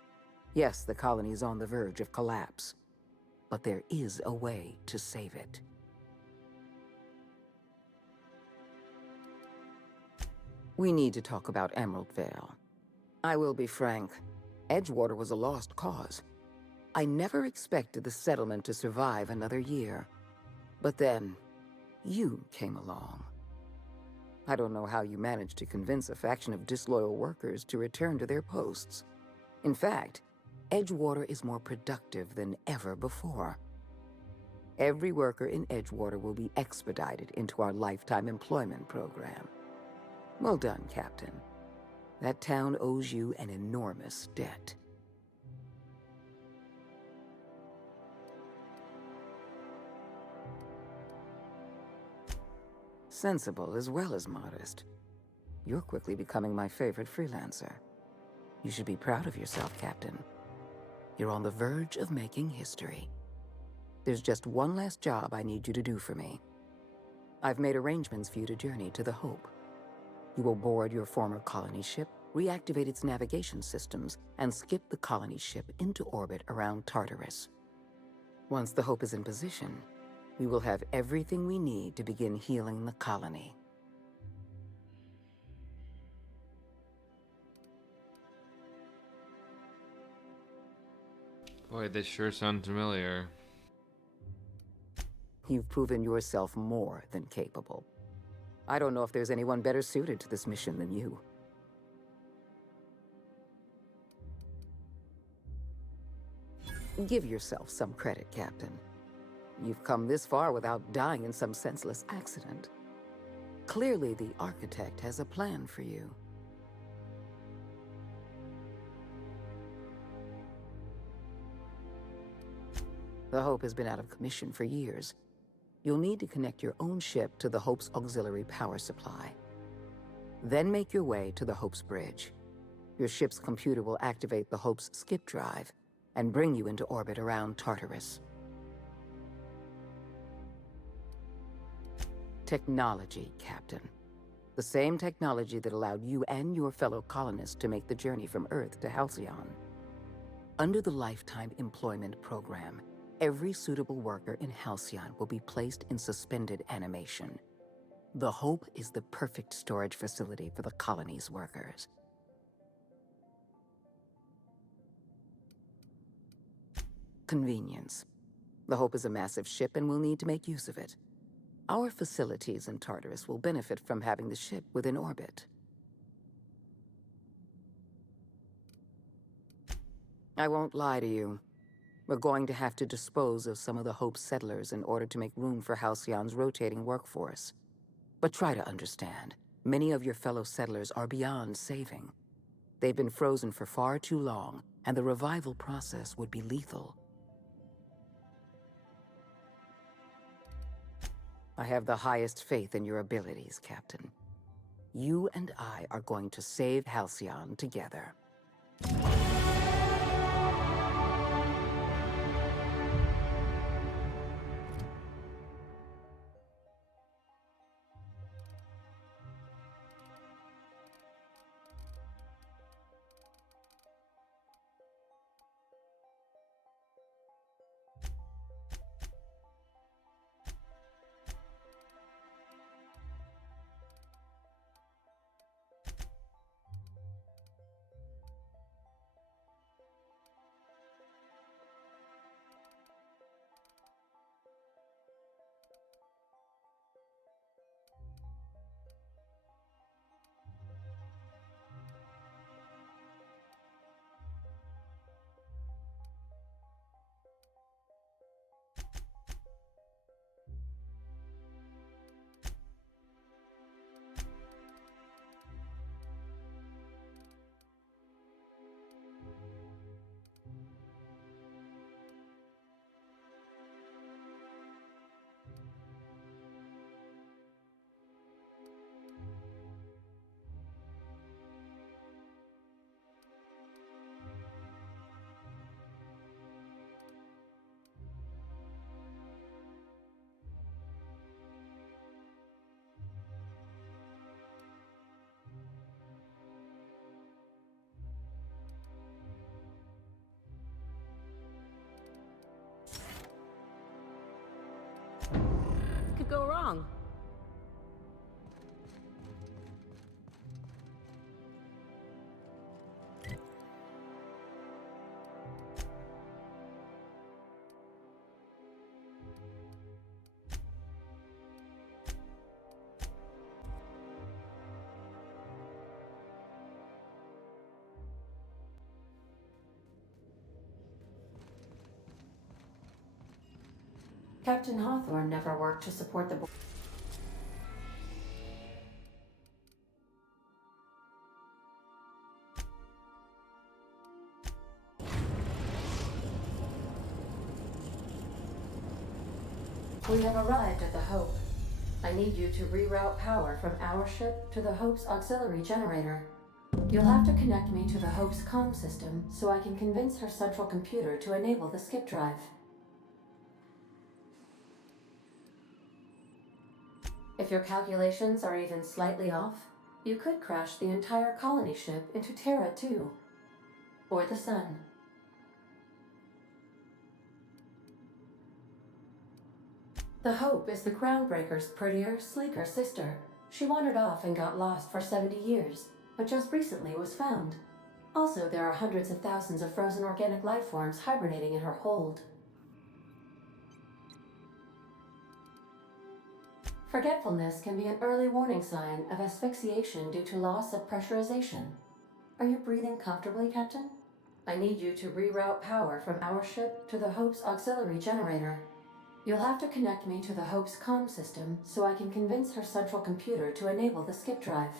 Yes, the colony is on the verge of collapse, but there is a way to save it. We need to talk about Emerald Vale. I will be frank, Edgewater was a lost cause. I never expected the settlement to survive another year. But then, you came along. I don't know how you managed to convince a faction of disloyal workers to return to their posts. In fact, Edgewater is more productive than ever before. Every worker in Edgewater will be expedited into our lifetime employment program. Well done, Captain. That town owes you an enormous debt. Sensible as well as modest. You're quickly becoming my favorite freelancer. You should be proud of yourself, Captain. You're on the verge of making history. There's just one last job I need you to do for me. I've made arrangements for you to journey to the Hope. You will board your former colony ship, reactivate its navigation systems, and skip the colony ship into orbit around Tartarus. Once the Hope is in position, we will have everything we need to begin healing the colony. Boy, this sure sounds familiar. You've proven yourself more than capable. I don't know if there's anyone better suited to this mission than you. Give yourself some credit, Captain. You've come this far without dying in some senseless accident. Clearly, the Architect has a plan for you. The Hope has been out of commission for years. You'll need to connect your own ship to the Hope's auxiliary power supply. Then make your way to the Hope's bridge. Your ship's computer will activate the Hope's skip drive and bring you into orbit around Tartarus. Technology, Captain. The same technology that allowed you and your fellow colonists to make the journey from Earth to Halcyon. Under the Lifetime Employment Program, every suitable worker in Halcyon will be placed in suspended animation. The Hope is the perfect storage facility for the colony's workers. Convenience. The Hope is a massive ship and we'll need to make use of it. Our facilities in Tartarus will benefit from having the ship within orbit. I won't lie to you. We're going to have to dispose of some of the Hope's settlers in order to make room for Halcyon's rotating workforce. But try to understand, many of your fellow settlers are beyond saving. They've been frozen for far too long, and the revival process would be lethal. I have the highest faith in your abilities, Captain. You and I are going to save Halcyon together. wrong? Captain Hawthorne never worked to support the board. We have arrived at the Hope. I need you to reroute power from our ship to the Hope's auxiliary generator. You'll have to connect me to the Hope's comm system so I can convince her central computer to enable the skip drive. If your calculations are even slightly off, you could crash the entire colony ship into Terra 2, or the Sun. The Hope is the Groundbreaker's prettier, sleeker sister. She wandered off and got lost for 70 years, but just recently was found. Also, there are hundreds of thousands of frozen organic life forms hibernating in her hold. Forgetfulness can be an early warning sign of asphyxiation due to loss of pressurization. Are you breathing comfortably, Captain? I need you to reroute power from our ship to the Hope's auxiliary generator. You'll have to connect me to the Hope's comm system so I can convince her central computer to enable the skip drive.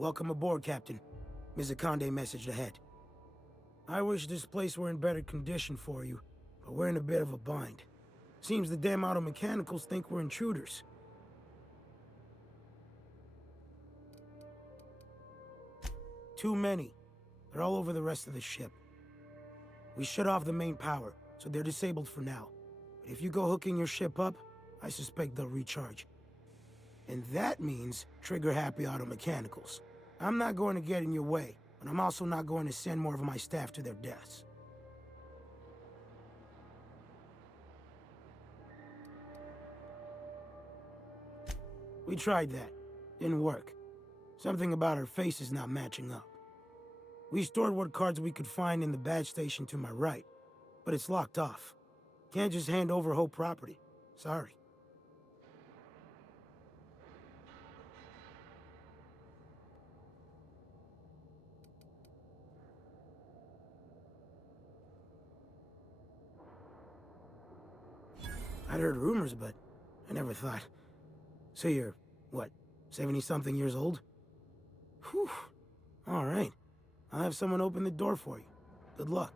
Welcome aboard, Captain. Ms. Akande messaged ahead. I wish this place were in better condition for you, but we're in a bit of a bind. Seems the damn auto mechanicals think we're intruders. Too many. They're all over the rest of the ship. We shut off the main power, so they're disabled for now. But if you go hooking your ship up, I suspect they'll recharge. And that means trigger-happy auto mechanicals. I'm not going to get in your way, but I'm also not going to send more of my staff to their deaths. We tried that. Didn't work. Something about our faces not matching up. We stored what cards we could find in the badge station to my right, but it's locked off. Can't just hand over whole property. Sorry. I'd heard rumors, but I never thought. So you're, what, 70-something years old? Whew. All right. I'll have someone open the door for you. Good luck.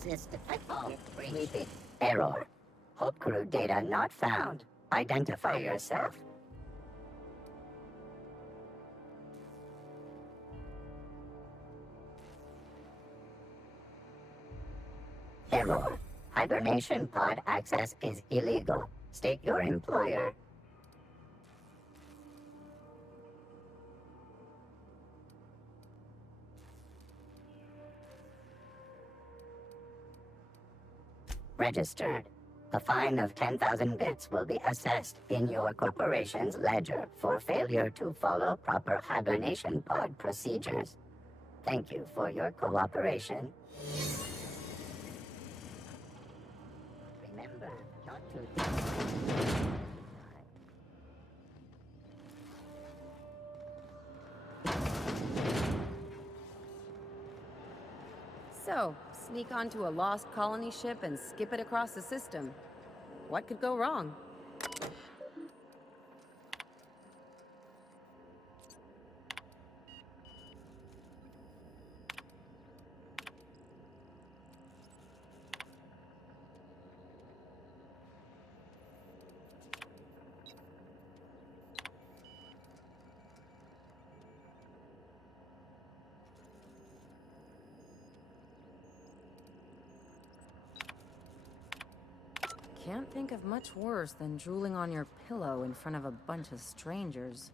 System repeat. Error. Hub crew data not found. Identify yourself. Error. Hibernation pod access is illegal. State your employer. Registered. A fine of 10,000 bits will be assessed in your corporation's ledger for failure to follow proper hibernation pod procedures. Thank you for your cooperation. Remember not to... So, sneak onto a lost colony ship and skip it across the system. What could go wrong? Can't think of much worse than drooling on your pillow in front of a bunch of strangers.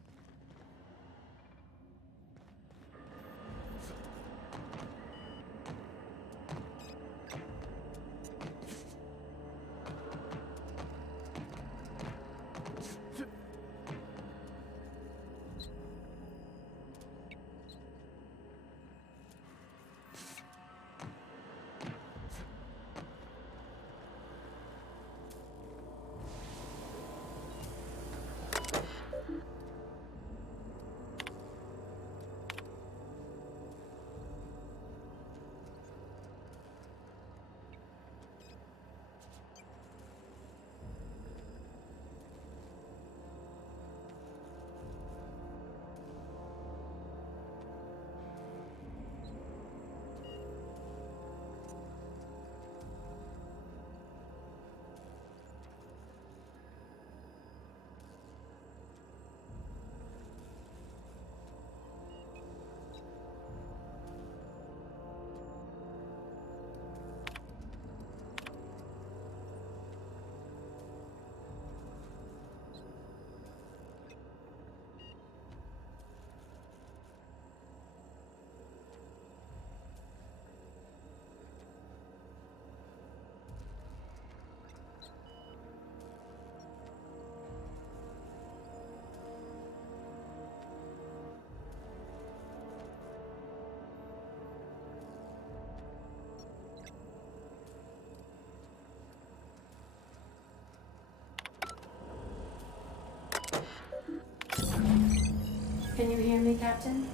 Can you hear me, Captain?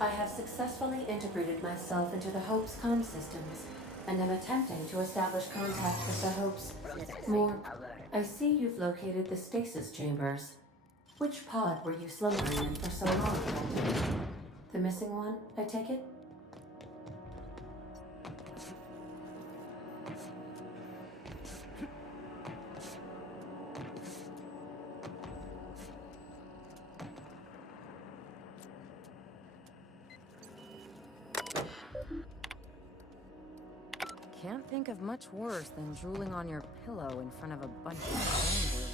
I have successfully integrated myself into the Hope's comm systems, and am attempting to establish contact with the Hope's more... I see you've located the stasis chambers. Which pod were you slumbering in for so long, Captain? The missing one, I take it? Can't think of much worse than drooling on your pillow in front of a bunch of strangers.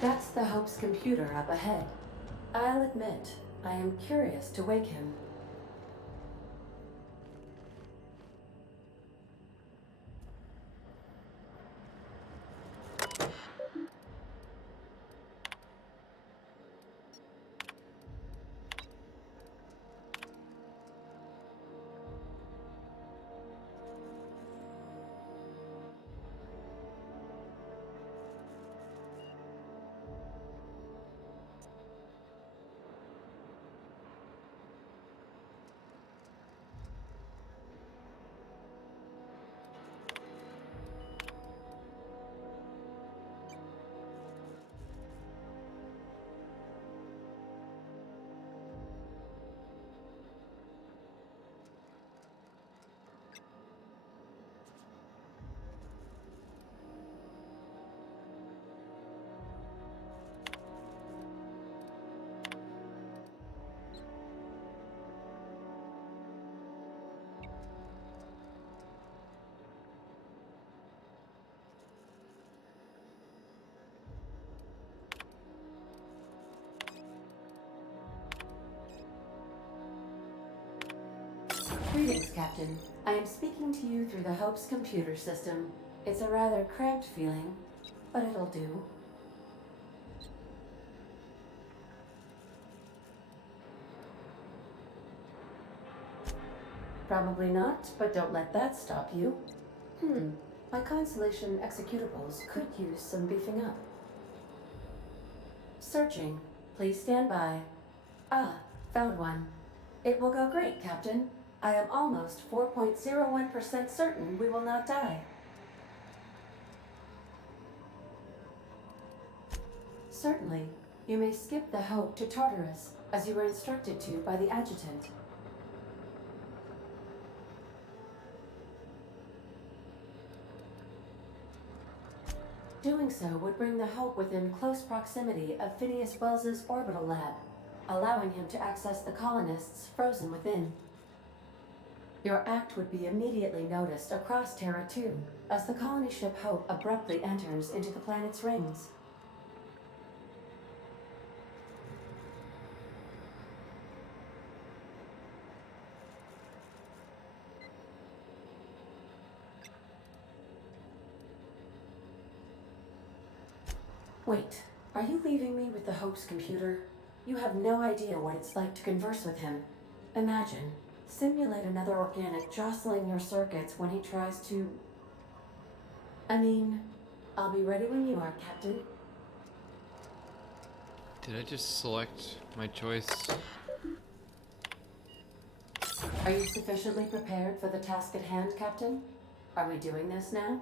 That's the Hope's computer up ahead. I'll admit, I am curious to wake him. Greetings, Captain. I am speaking to you through the Hope's computer system. It's a rather cramped feeling, but it'll do. Probably not, but don't let that stop you. My Constellation executables could use some beefing up. Searching. Please stand by. Ah, found one. It will go great, Captain. I am almost 4.01% certain we will not die. Certainly. You may skip the Hope to Tartarus, as you were instructed to by the Adjutant. Doing so would bring the Hope within close proximity of Phineas Wells's orbital lab, allowing him to access the colonists frozen within. Your act would be immediately noticed across Terra 2, as the colony ship Hope abruptly enters into the planet's rings. Wait, are you leaving me with the Hope's computer? You have no idea what it's like to converse with him. Imagine, simulate another organic jostling your circuits when he tries to... I mean, I'll be ready when you are, Captain. Did I just select my choice? Are you sufficiently prepared for the task at hand, Captain? Are we doing this now?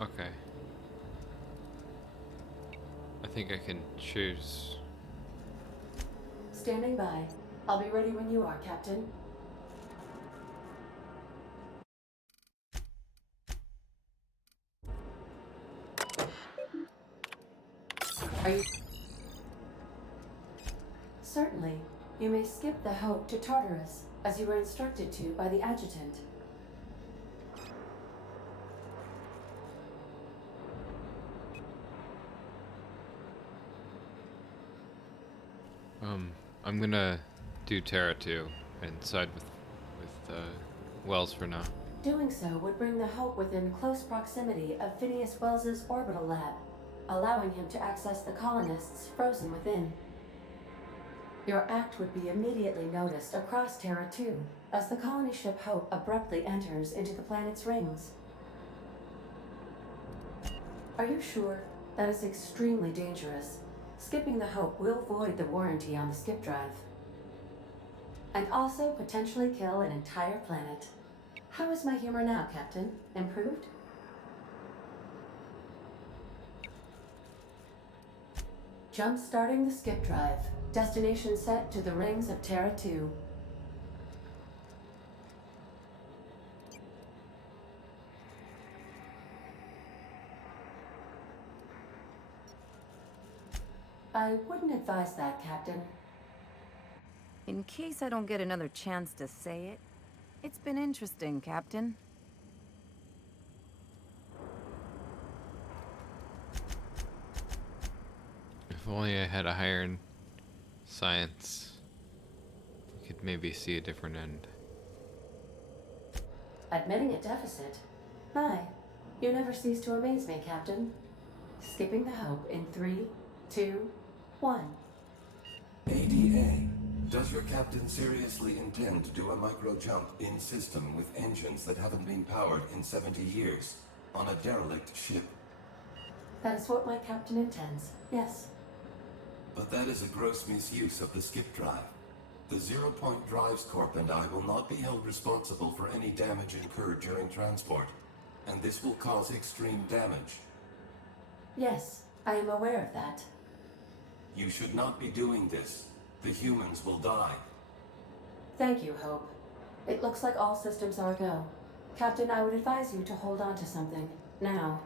Okay. I think I can choose. Standing by. I'll be ready when you are, Captain. Are you... Certainly. You may skip the Hope to Tartarus, as you were instructed to by the Adjutant. I'm gonna do Terra 2 and side with Wells for now. Doing so would bring the Hope within close proximity of Phineas Wells's orbital lab, allowing him to access the colonists frozen within. Your act would be immediately noticed across Terra 2, as the colony ship Hope abruptly enters into the planet's rings. Are you sure? That is extremely dangerous. Skipping the Hope will void the warranty on the skip drive. And also potentially kill an entire planet. How is my humor now, Captain? Improved? Jump-starting the skip drive. Destination set to the rings of Terra 2. I wouldn't advise that, Captain. In case I don't get another chance to say it, it's been interesting, Captain. If only I had a higher in science, we could maybe see a different end. Admitting a deficit? My, you never cease to amaze me, Captain. Skipping the hope in 3, 2, 1. ADA, does your captain seriously intend to do a micro jump in system with engines that haven't been powered in 70 years on a derelict ship? That is what my captain intends, yes. But that is a gross misuse of the skip drive. The Zero Point Drives Corp and I will not be held responsible for any damage incurred during transport, and this will cause extreme damage. Yes, I am aware of that. You should not be doing this. The humans will die. Thank you, Hope. It looks like all systems are a go. Captain, I would advise you to hold on to something. Now.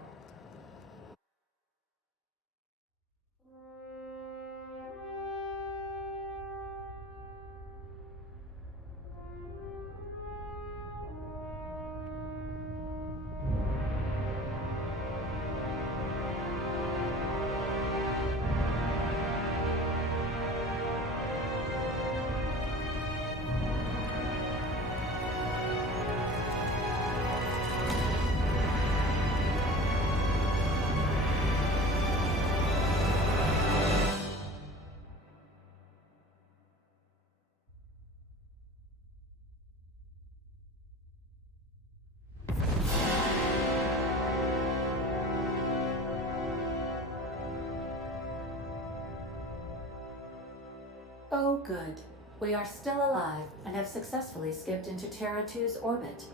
Oh, good. We are still alive and have successfully skipped into Terra 2's orbit.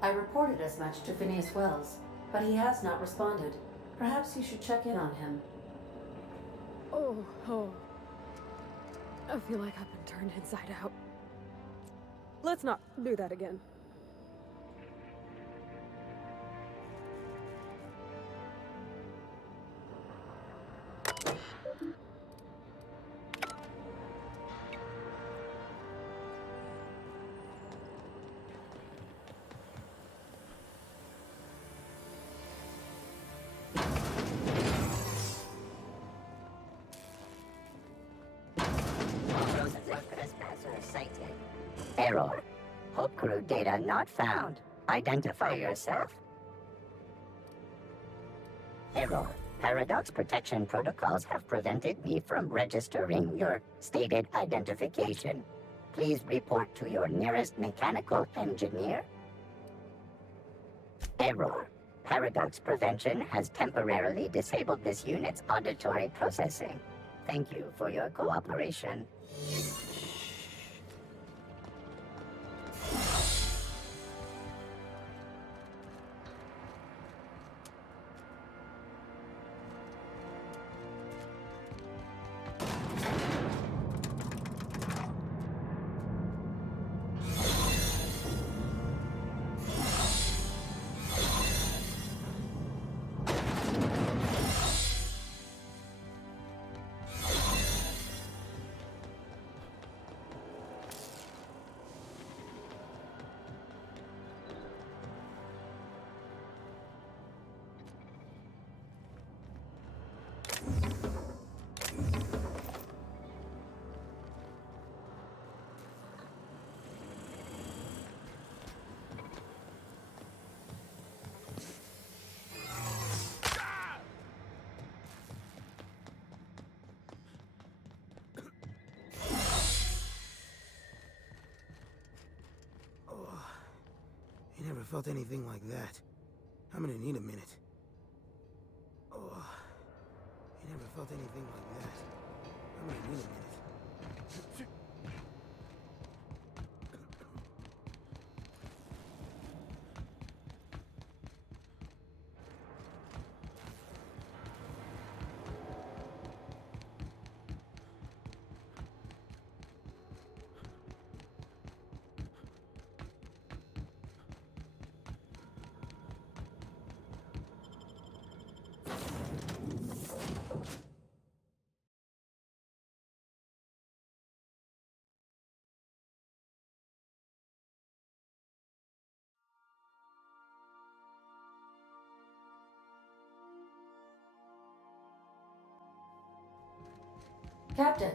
I reported as much to Phineas Wells, but he has not responded. Perhaps you should check in on him. Oh. I feel like I've been turned inside out. Let's not do that again. Error. Hope crew data not found. Identify yourself. Error. Paradox protection protocols have prevented me from registering your stated identification. Please report to your nearest mechanical engineer. Error. Paradox prevention has temporarily disabled this unit's auditory processing. Thank you for your cooperation. Never felt anything like that. I'm gonna need a minute. Oh, I never felt anything like that. I'm gonna need a minute. Captain,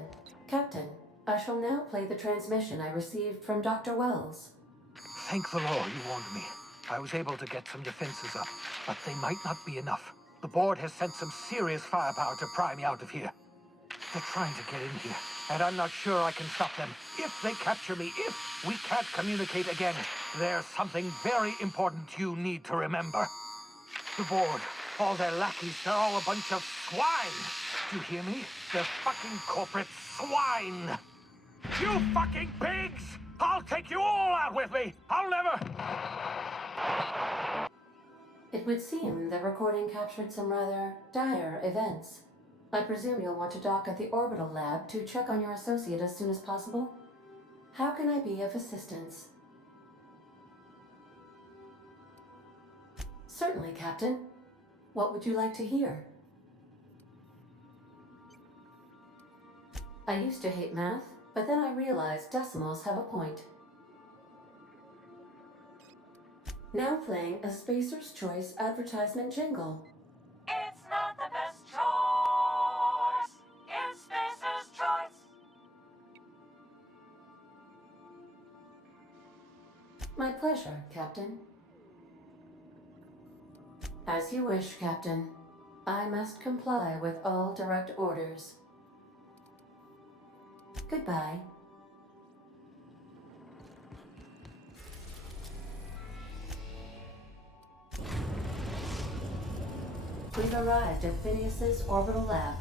Captain, I shall now play the transmission I received from Dr. Wells. Thank the Lord you warned me. I was able to get some defenses up, but they might not be enough. The board has sent some serious firepower to pry me out of here. They're trying to get in here, and I'm not sure I can stop them. If they capture me, if we can't communicate again, there's something very important you need to remember. The board, all their lackeys, they're all a bunch of swine. Do you hear me? They're fucking corporate swine. You fucking pigs! I'll take you all out with me! I'll never... It would seem the recording captured some rather dire events. I presume you'll want to dock at the orbital lab to check on your associate as soon as possible. How can I be of assistance? Certainly, Captain. What would you like to hear? I used to hate math, but then I realized decimals have a point. Now playing a Spacer's Choice advertisement jingle. It's not the best choice. It's Spacer's Choice. My pleasure, Captain. As you wish, Captain. I must comply with all direct orders. Goodbye. We've arrived at Phineas's orbital lab.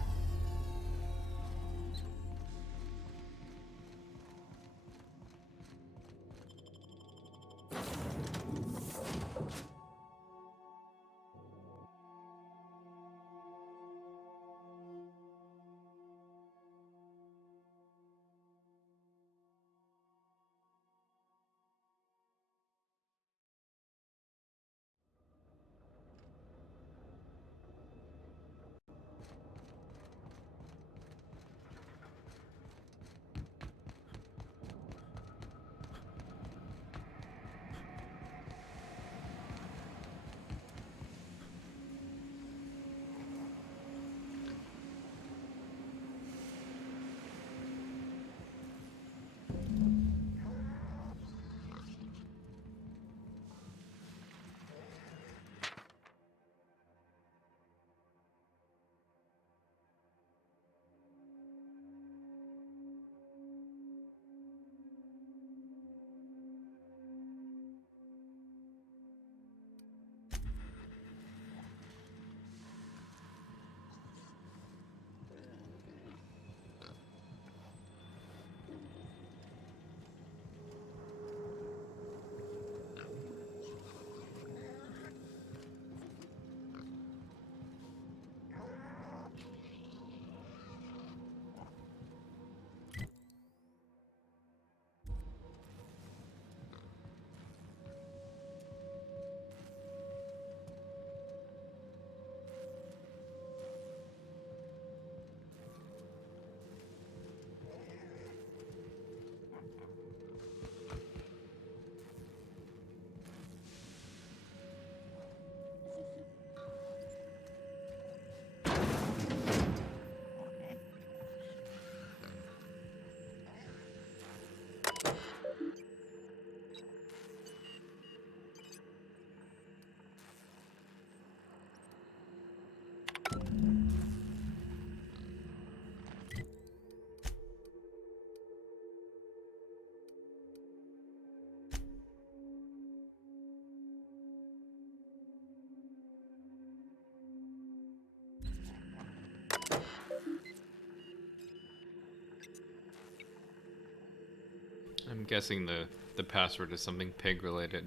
I'm guessing the password is something pig related,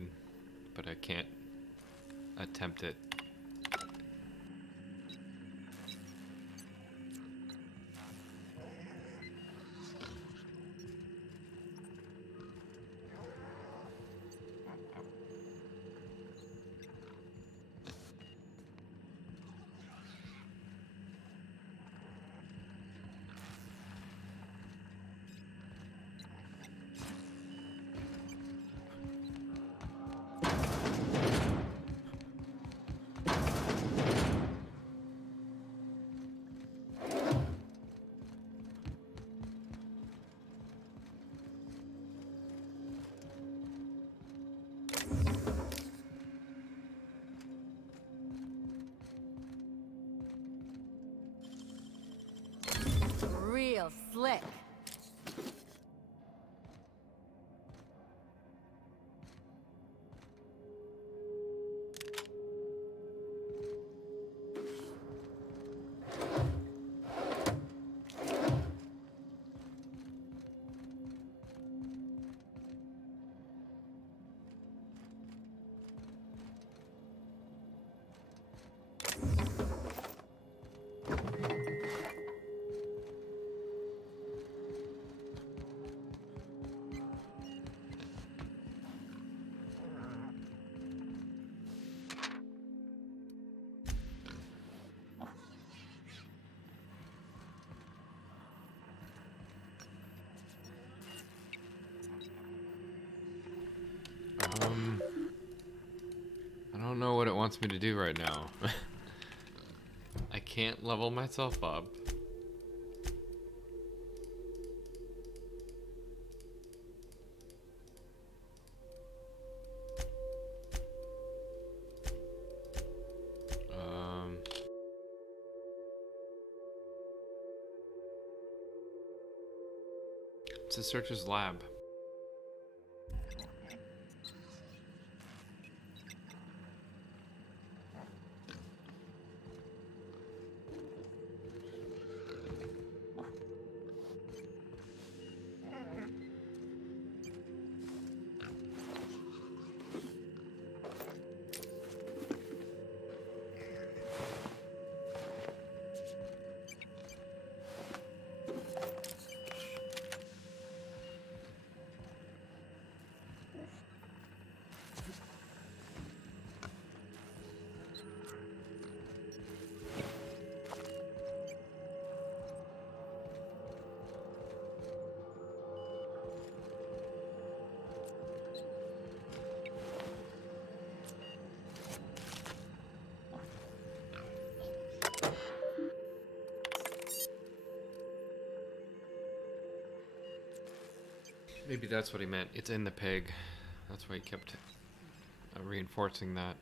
but I can't attempt it. slick. I don't know what it wants me to do right now. I can't level myself up. It's a searcher's lab. Maybe that's what he meant. It's in the pig. That's why he kept reinforcing that.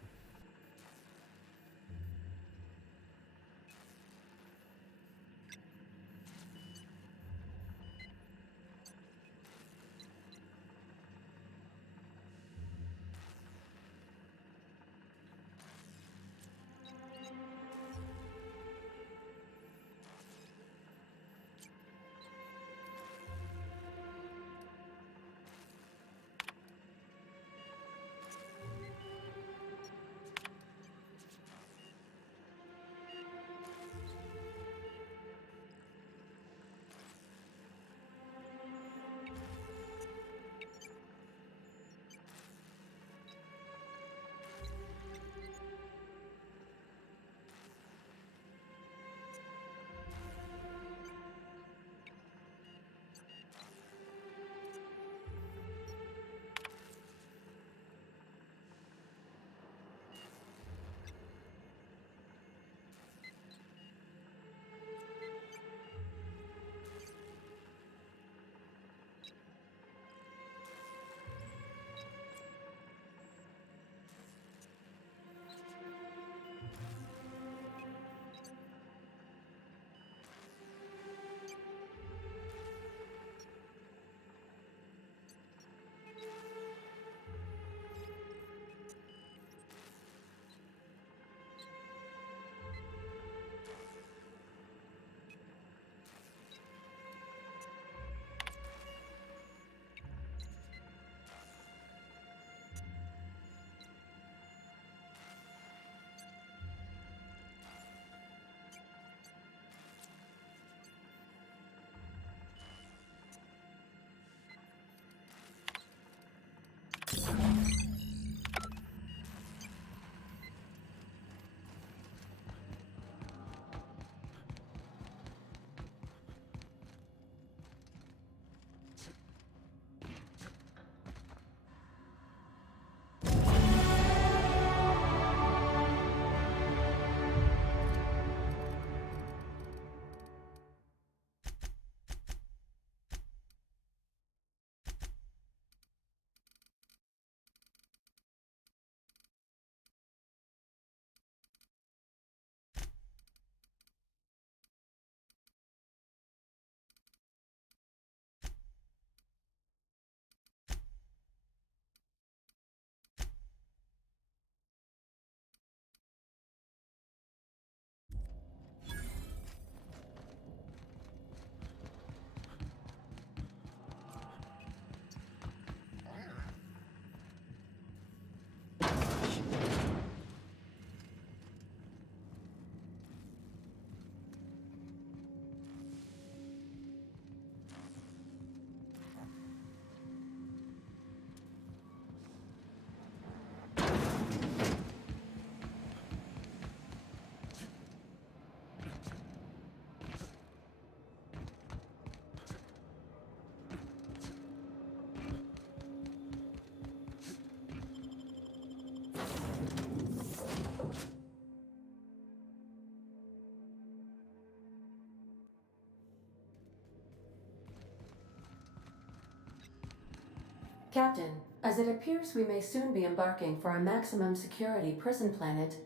Captain, as it appears we may soon be embarking for a maximum security prison planet,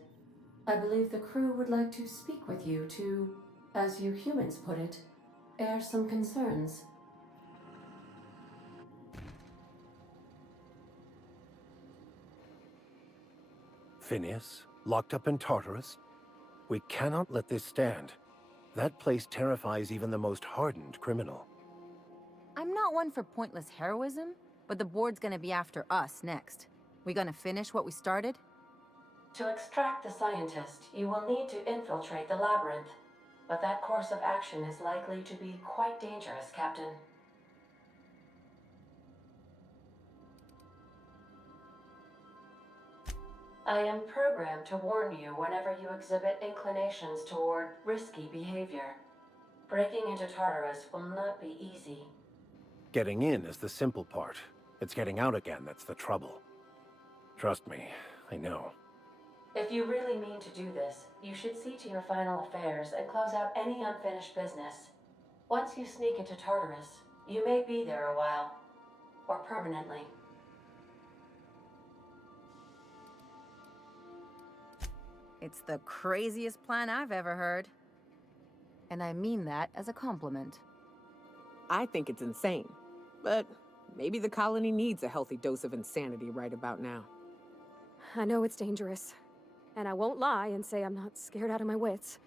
I believe the crew would like to speak with you to, as you humans put it, air some concerns. Phineas, locked up in Tartarus? We cannot let this stand. That place terrifies even the most hardened criminal. I'm not one for pointless heroism, but the board's gonna be after us next. We gonna finish what we started? To extract the scientist, you will need to infiltrate the labyrinth. But that course of action is likely to be quite dangerous, Captain. I am programmed to warn you whenever you exhibit inclinations toward risky behavior. Breaking into Tartarus will not be easy. Getting in is the simple part. It's getting out again that's the trouble. Trust me, I know. If you really mean to do this, you should see to your final affairs and close out any unfinished business. Once you sneak into Tartarus, you may be there a while. Or permanently. It's the craziest plan I've ever heard. And I mean that as a compliment. I think it's insane. But maybe the colony needs a healthy dose of insanity right about now. I know it's dangerous. And I won't lie and say I'm not scared out of my wits.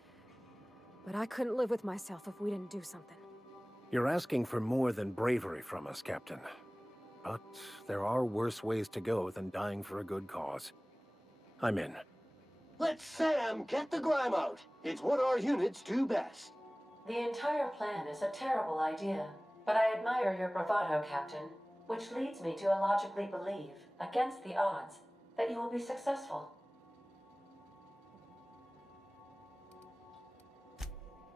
But I couldn't live with myself if we didn't do something. You're asking for more than bravery from us, Captain. But there are worse ways to go than dying for a good cause. I'm in. Let Sam get the grime out. It's what our units do best. The entire plan is a terrible idea, but I admire your bravado, Captain, which leads me to illogically believe, against the odds, that you will be successful.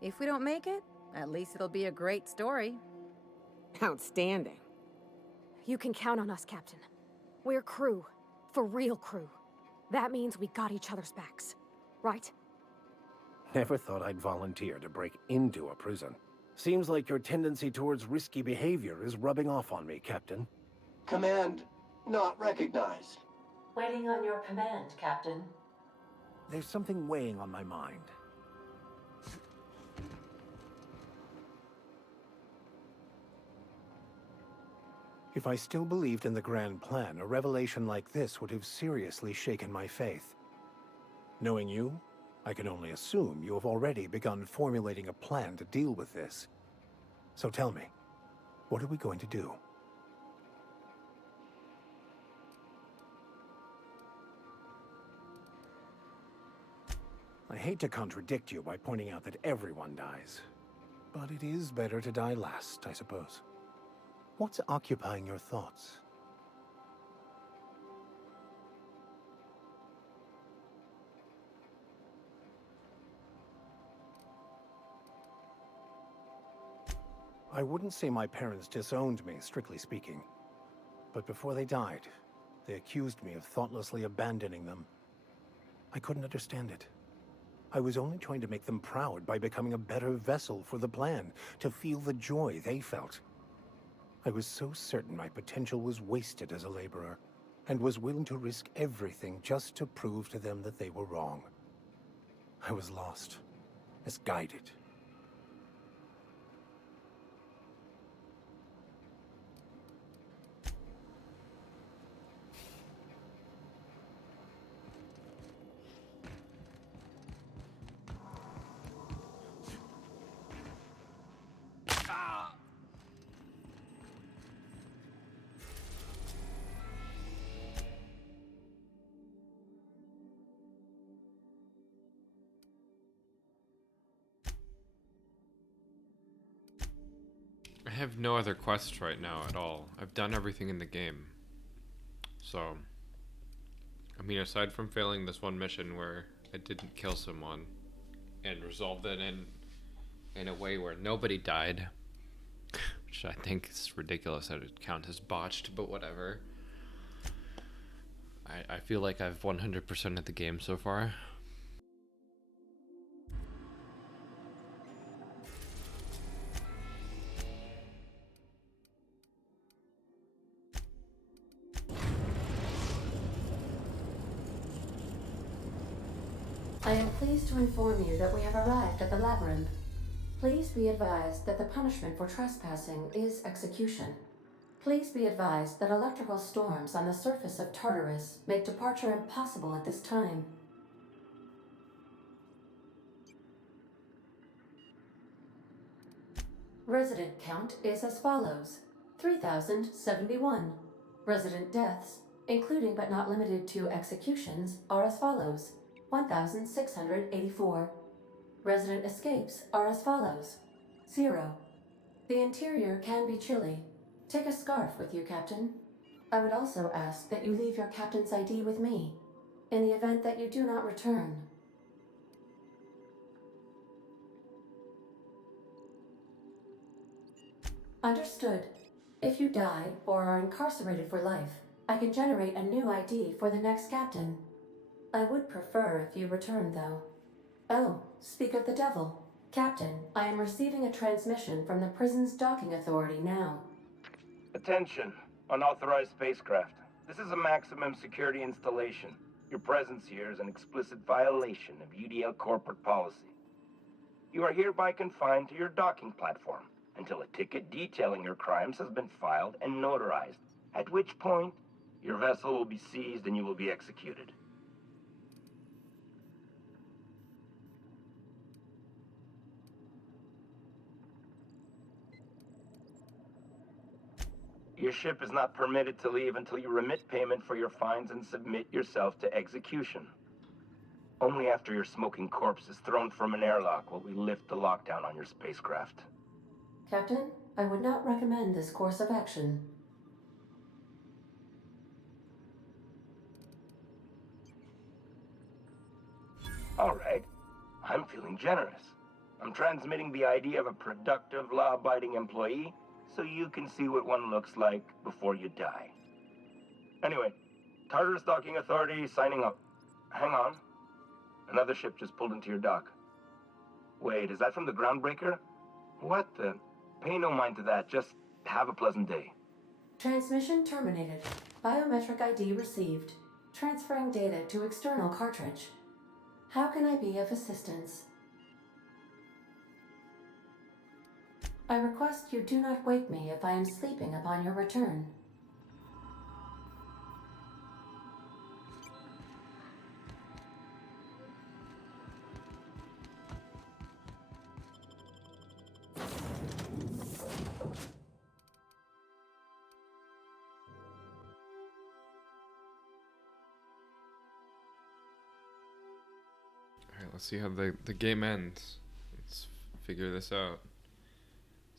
If we don't make it, at least it'll be a great story. Outstanding. You can count on us, Captain. We're crew. For real crew. That means we got each other's backs. Right? Never thought I'd volunteer to break into a prison. Seems like your tendency towards risky behavior is rubbing off on me, Captain. Command not recognized. Waiting on your command, Captain. There's something weighing on my mind. If I still believed in the grand plan, a revelation like this would have seriously shaken my faith. Knowing you, I can only assume you have already begun formulating a plan to deal with this. So tell me, what are we going to do? I hate to contradict you by pointing out that everyone dies, but it is better to die last, I suppose. What's occupying your thoughts? I wouldn't say my parents disowned me, strictly speaking. But before they died, they accused me of thoughtlessly abandoning them. I couldn't understand it. I was only trying to make them proud by becoming a better vessel for the plan, to feel the joy they felt. I was so certain my potential was wasted as a laborer, and was willing to risk everything just to prove to them that they were wrong. I was lost, misguided. I have no other quests right now at all. I've done everything in the game. So, I mean, aside from failing this one mission where I didn't kill someone and resolved it in a way where nobody died, which I think is ridiculous that it counts as botched, but whatever. I feel like I've 100% of the game so far. I am pleased to inform you that we have arrived at the labyrinth. Please be advised that the punishment for trespassing is execution. Please be advised that electrical storms on the surface of Tartarus make departure impossible at this time. Resident count is as follows: 3,071. Resident deaths, including but not limited to executions, are as follows: 1,684. Resident escapes are as follows: 0. The interior can be chilly. Take a scarf with you, Captain. I would also ask that you leave your captain's ID with me, in the event that you do not return. Understood. If you die or are incarcerated for life, I can generate a new ID for the next captain. I would prefer if you return, though. Oh, speak of the devil. Captain, I am receiving a transmission from the prison's docking authority now. Attention, unauthorized spacecraft. This is a maximum security installation. Your presence here is an explicit violation of UDL corporate policy. You are hereby confined to your docking platform until a ticket detailing your crimes has been filed and notarized, at which point your vessel will be seized and you will be executed. Your ship is not permitted to leave until you remit payment for your fines and submit yourself to execution. Only after your smoking corpse is thrown from an airlock will we lift the lockdown on your spacecraft. Captain, I would not recommend this course of action. All right. I'm feeling generous. I'm transmitting the ID of a productive, law-abiding employee so you can see what one looks like before you die. Anyway, Tartarus Docking Authority signing up. Hang on. Another ship just pulled into your dock. Wait, is that from the groundbreaker? What the? Pay no mind to that. Just have a pleasant day. Transmission terminated. Biometric ID received. Transferring data to external cartridge. How can I be of assistance? I request you do not wake me if I am sleeping upon your return. Alright, let's see how the game ends. Let's figure this out.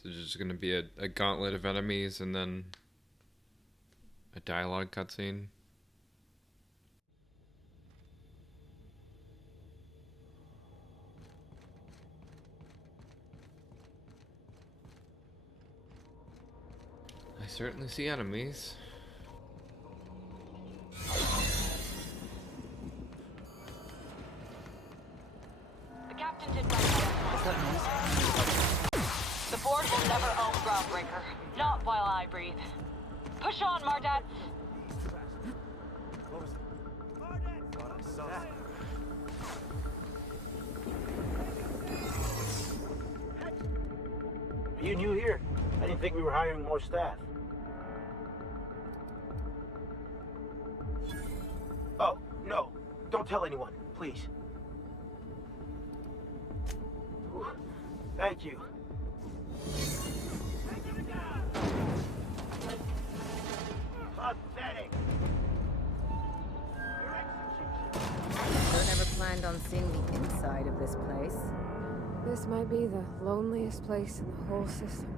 So there's just gonna be a gauntlet of enemies and then a dialogue cutscene. I certainly see enemies. The captain did my The board will never own Groundbreaker. Not while I breathe. Push on, Mardat. Are you new here? I didn't think we were hiring more staff. Oh, no. Don't tell anyone, please. Whew. Thank you. Pathetic. Sure never planned on seeing the inside of this place. This might be the loneliest place in the whole system.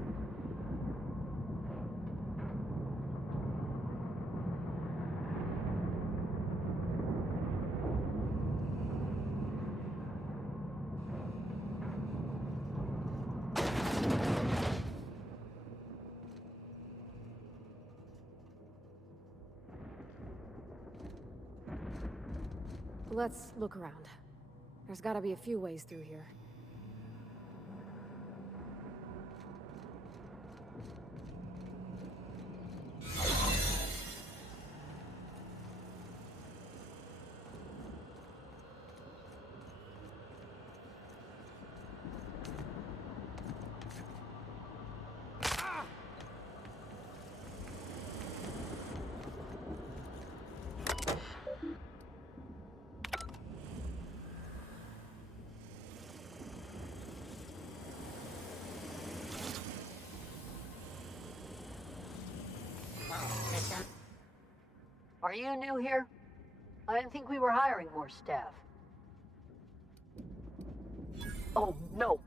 Let's look around. There's gotta be a few ways through here. Are you new here? I didn't think we were hiring more staff. Oh, no.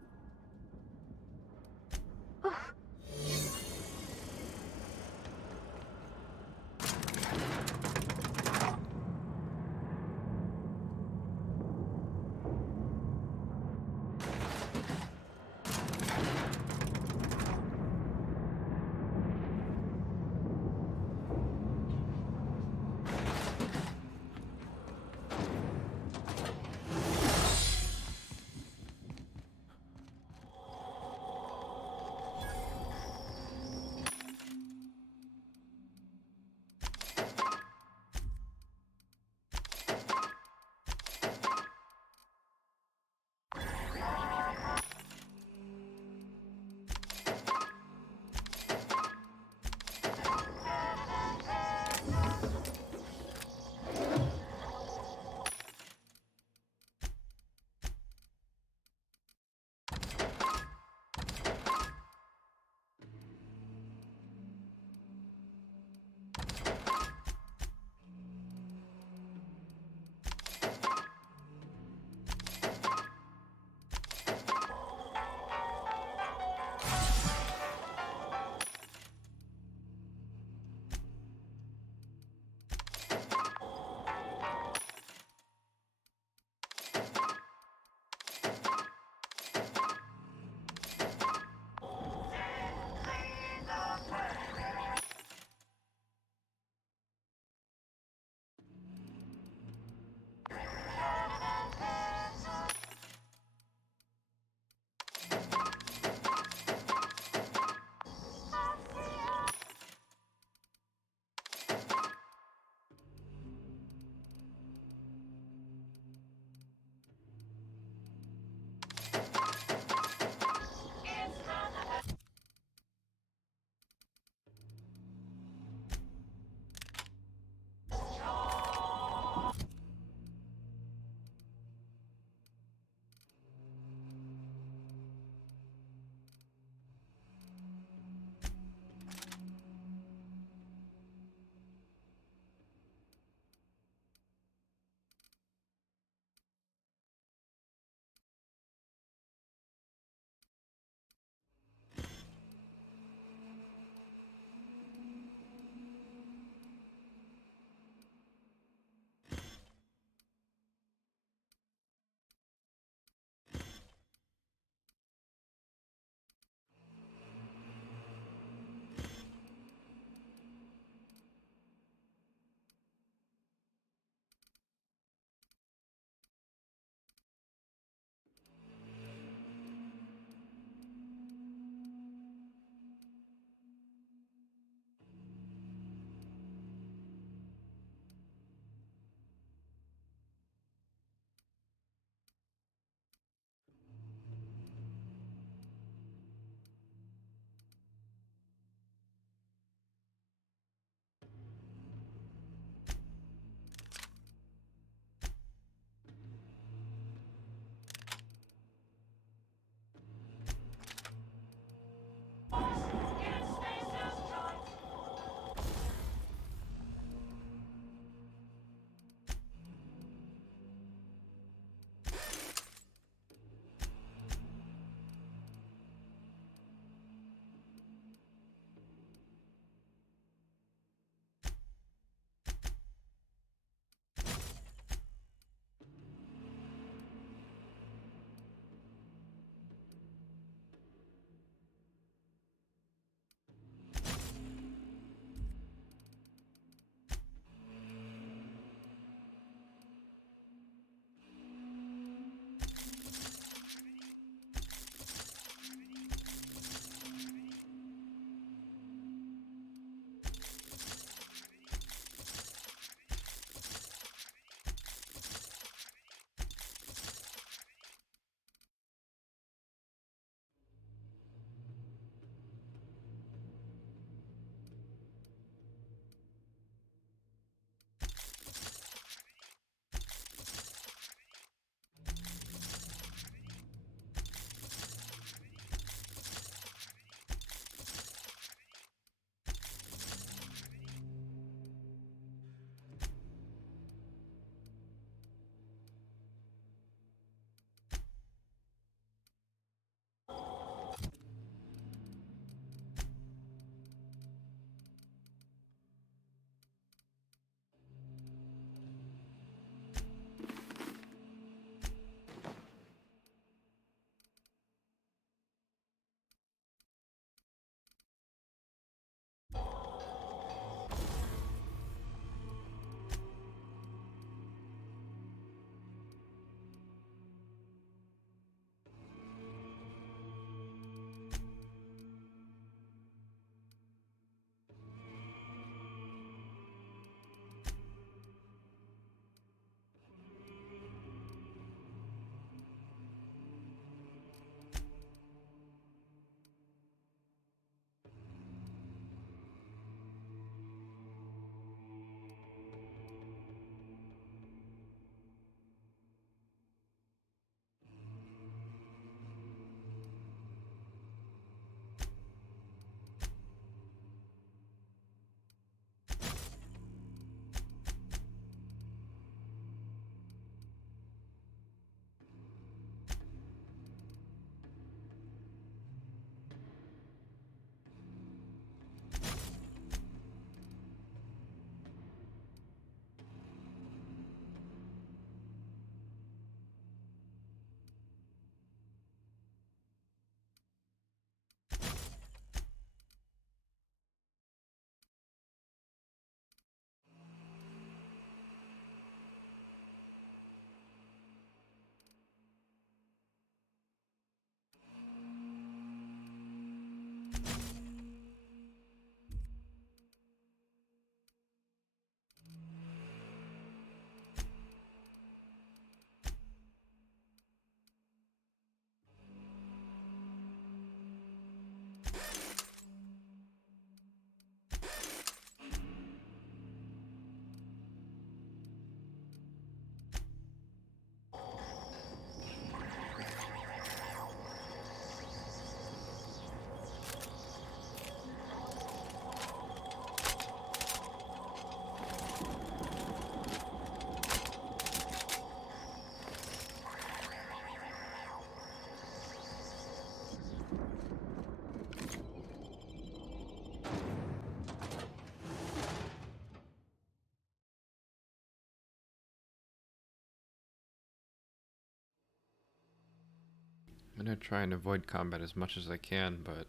I'm gonna try and avoid combat as much as I can, but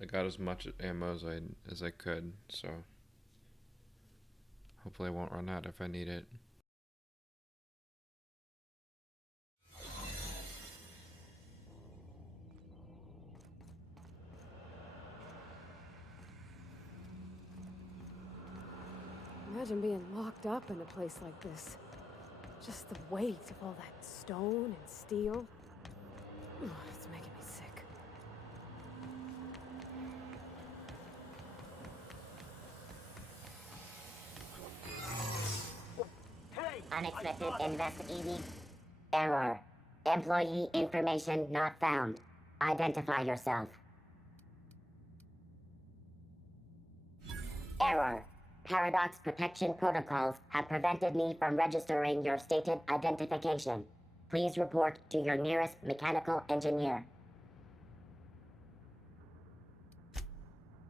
I got as much ammo as I could, so hopefully I won't run out if I need it. Imagine being locked up in a place like this. Just the weight of all that stone and steel. Ugh, it's making me sick. Unexpected investigating error. Employee information not found. Identify yourself. Error. Paradox protection protocols have prevented me from registering your stated identification. Please report to your nearest mechanical engineer.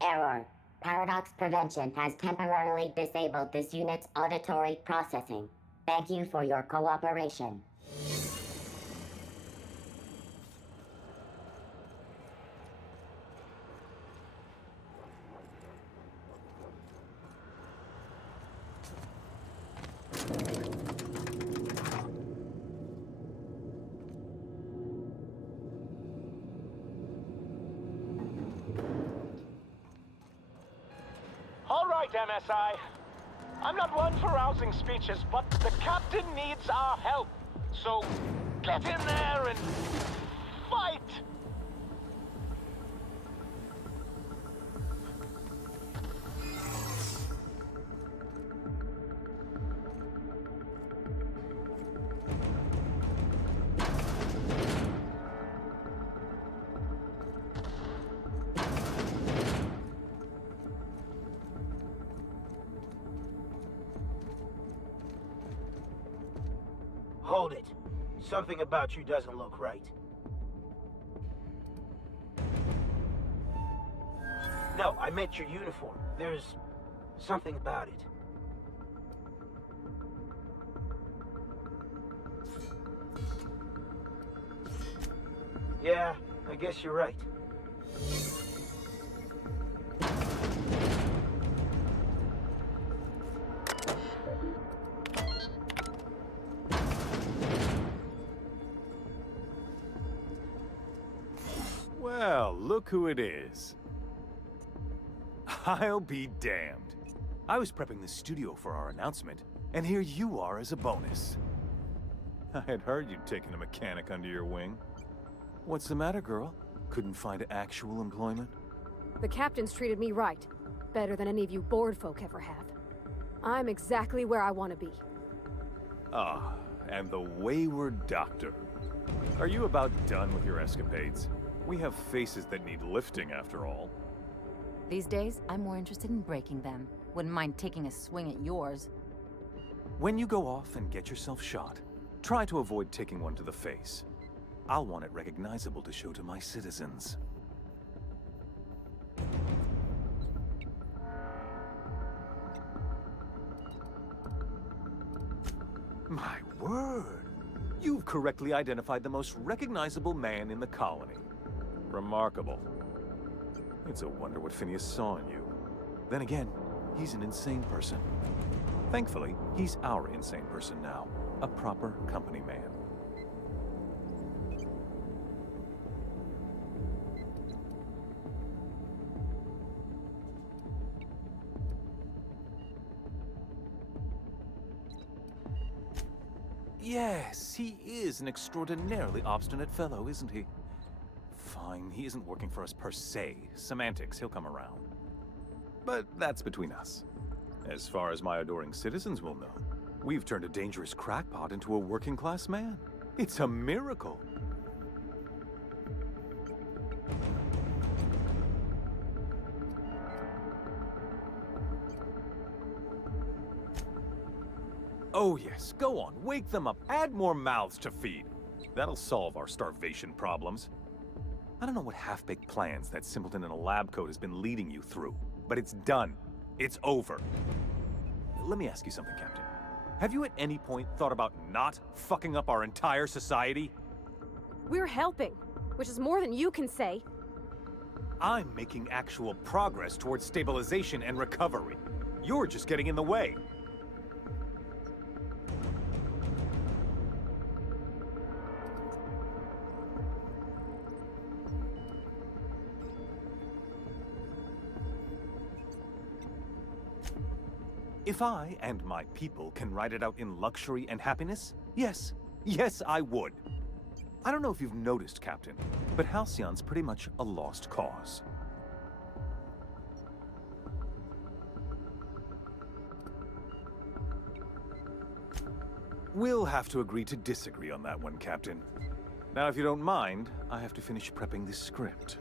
Error. Paradox prevention has temporarily disabled this unit's auditory processing. Thank you for your cooperation. All right, MSI. I'm not one for rousing speeches, but the captain needs our help. So get in there and fight! Hold it. Something about you doesn't look right. No, I meant your uniform. There's something about it. Yeah, I guess you're right. Well, look who it is. I'll be damned. I was prepping the studio for our announcement, and here you are as a bonus. I had heard you'd taken a mechanic under your wing. What's the matter, girl? Couldn't find actual employment? The captain's treated me right. Better than any of you bored folk ever have. I'm exactly where I want to be. Ah, and the wayward doctor. Are you about done with your escapades? We have faces that need lifting, after all. These days, I'm more interested in breaking them. Wouldn't mind taking a swing at yours. When you go off and get yourself shot, try to avoid taking one to the face. I'll want it recognizable to show to my citizens. My word! You've correctly identified the most recognizable man in the colony. Remarkable. It's a wonder what Phineas saw in you. Then again, he's an insane person. Thankfully, he's our insane person now. A proper company man. Yes, he is an extraordinarily obstinate fellow, isn't he? Fine, he isn't working for us per se. Semantics, he'll come around. But that's between us. As far as my adoring citizens will know, we've turned a dangerous crackpot into a working-class man. It's a miracle. Oh yes, go on, wake them up, add more mouths to feed. That'll solve our starvation problems. I don't know what half-baked plans that simpleton in a lab coat has been leading you through, but it's done. It's over. Let me ask you something, Captain. Have you at any point thought about not fucking up our entire society? We're helping, which is more than you can say. I'm making actual progress towards stabilization and recovery. You're just getting in the way. If I and my people can ride it out in luxury and happiness, yes, yes, I would. I don't know if you've noticed, Captain, but Halcyon's pretty much a lost cause. We'll have to agree to disagree on that one, Captain. Now, if you don't mind, I have to finish prepping this script.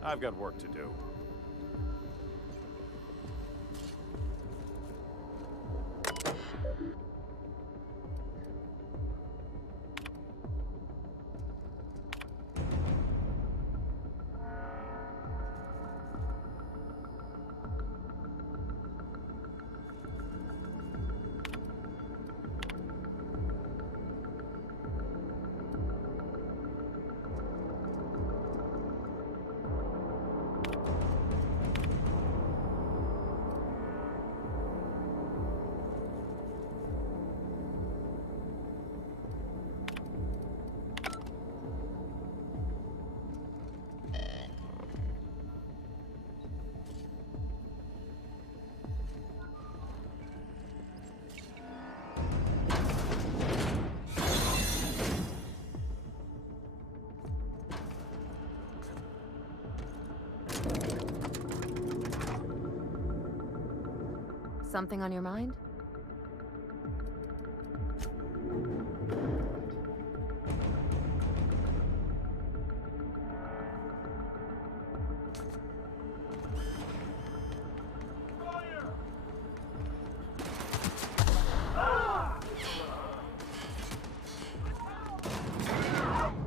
I've got work to do. Something on your mind?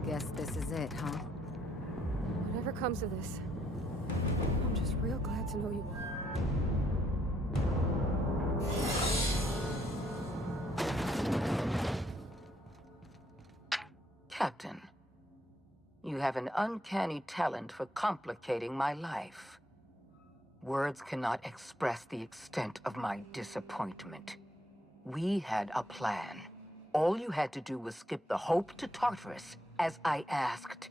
Guess this is it, huh? Whatever comes of this, I'm just real glad to know you all. Captain, you have an uncanny talent for complicating my life. Words cannot express the extent of my disappointment. We had a plan. All you had to do was skip the Hope to Tartarus, as I asked.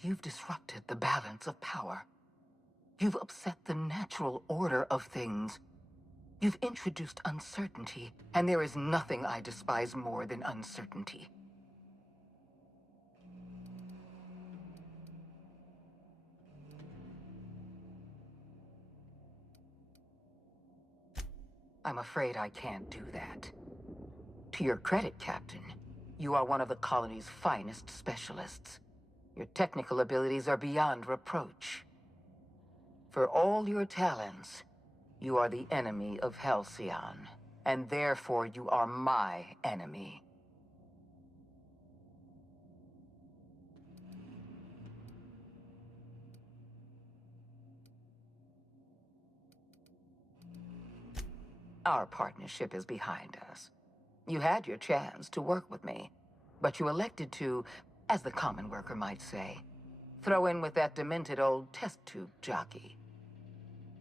You've disrupted the balance of power. You've upset the natural order of things. You've introduced uncertainty, and there is nothing I despise more than uncertainty. I'm afraid I can't do that. To your credit, Captain, you are one of the colony's finest specialists. Your technical abilities are beyond reproach. For all your talents, you are the enemy of Halcyon, and therefore you are my enemy. Our partnership is behind us. You had your chance to work with me, but you elected to, as the common worker might say, throw in with that demented old test tube jockey.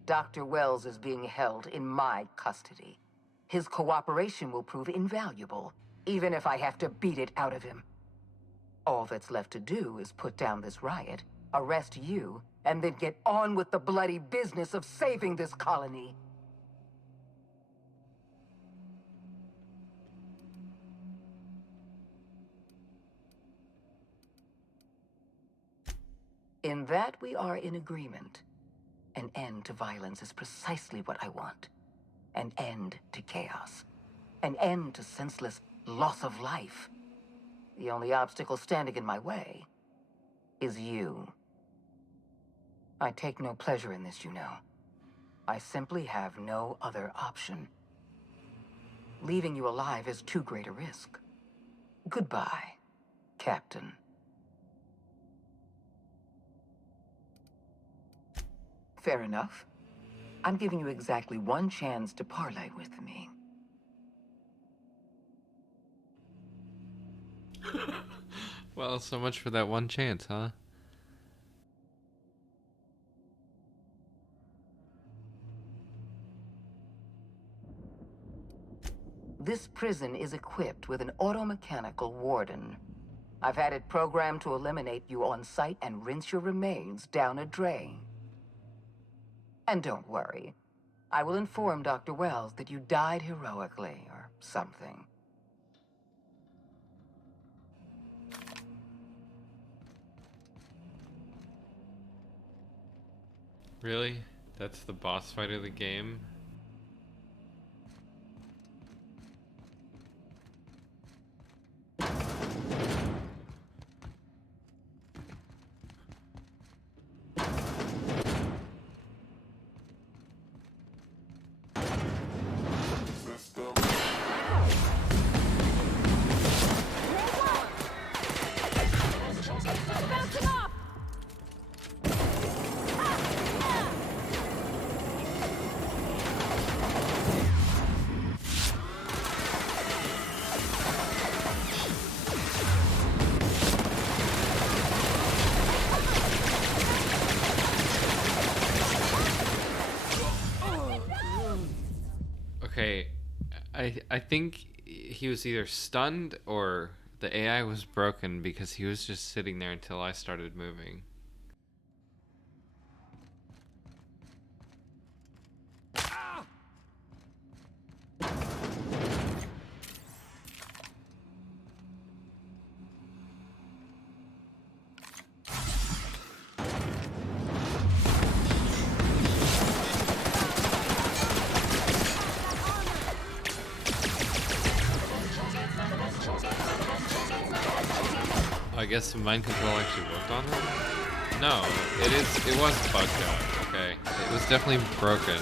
Dr. Wells is being held in my custody. His cooperation will prove invaluable, even if I have to beat it out of him. All that's left to do is put down this riot, arrest you, and then get on with the bloody business of saving this colony. In that we are in agreement. An end to violence is precisely what I want. An end to chaos. An end to senseless loss of life. The only obstacle standing in my way is you. I take no pleasure in this, you know. I simply have no other option. Leaving you alive is too great a risk. Goodbye, Captain. Fair enough. I'm giving you exactly one chance to parlay with me. Well, so much for that one chance, huh? This prison is equipped with an automechanical warden. I've had it programmed to eliminate you on sight and rinse your remains down a drain. And don't worry, I will inform Dr. Wells that you died heroically or something. Really? That's the boss fight of the game? Bouncing off! Okay, I think he was either stunned or the AI was broken because he was just sitting there until I started moving. I guess the mind control actually worked on him? No, it was bugged out, okay. It was definitely broken.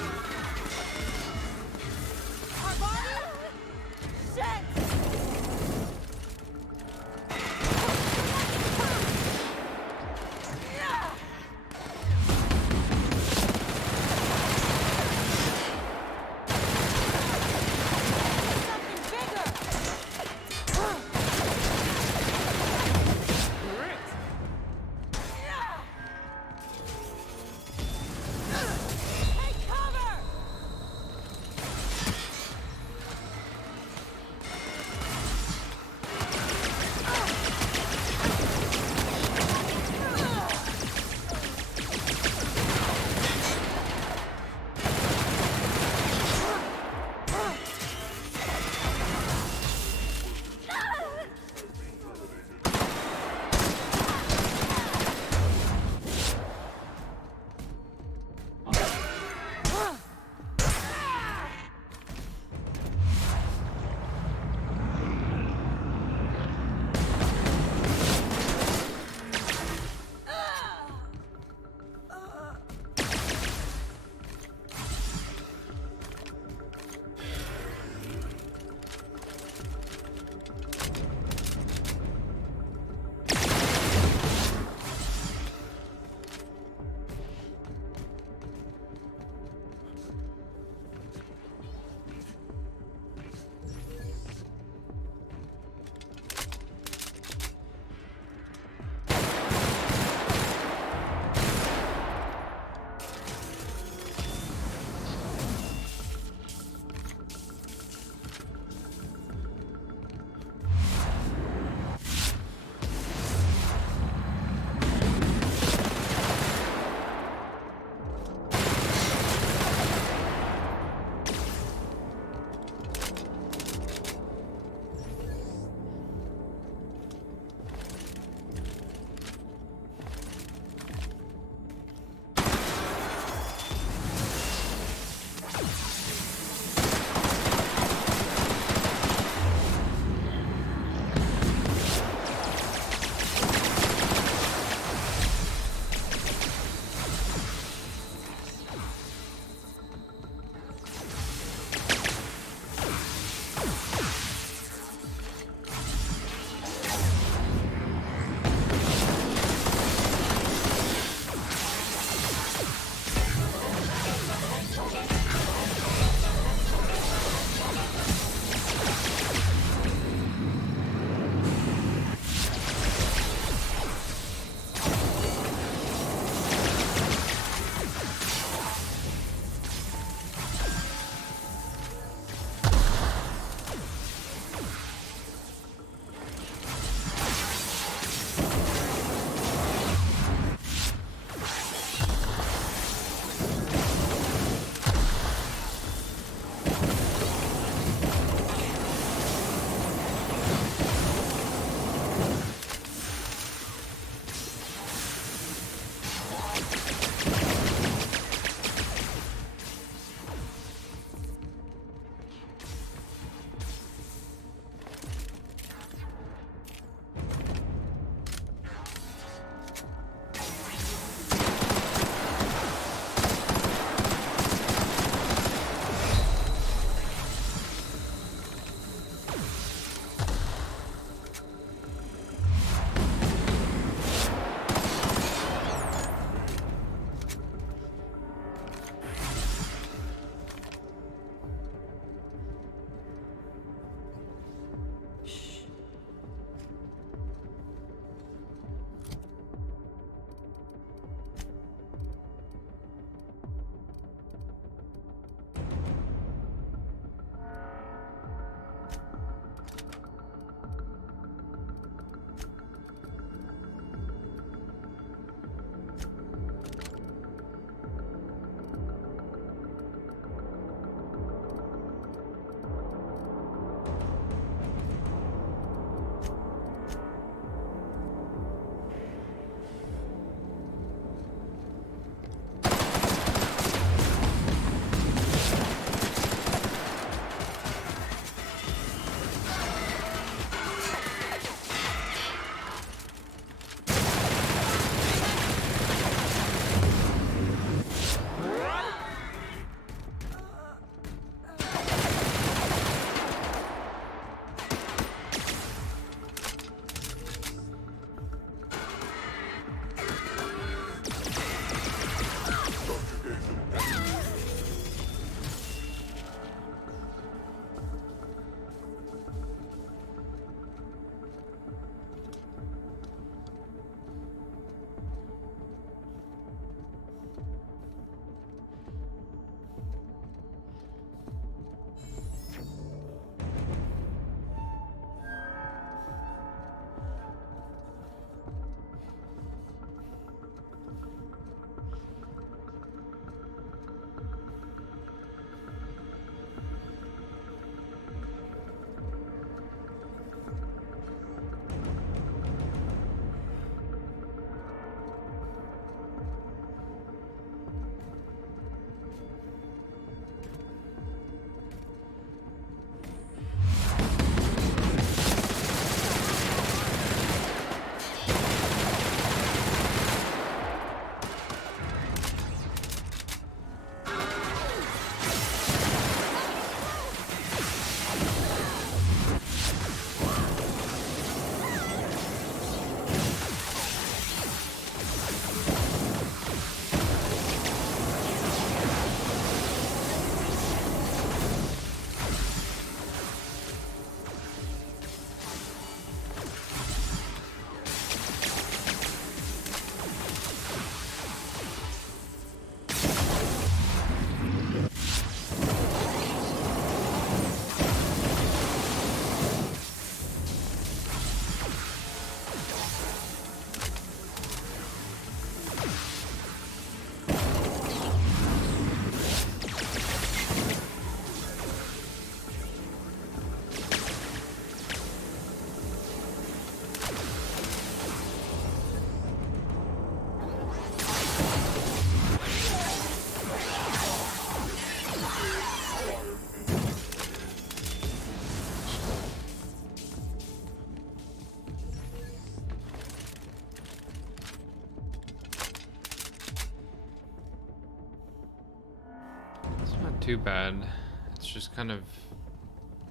too bad. It's just kind of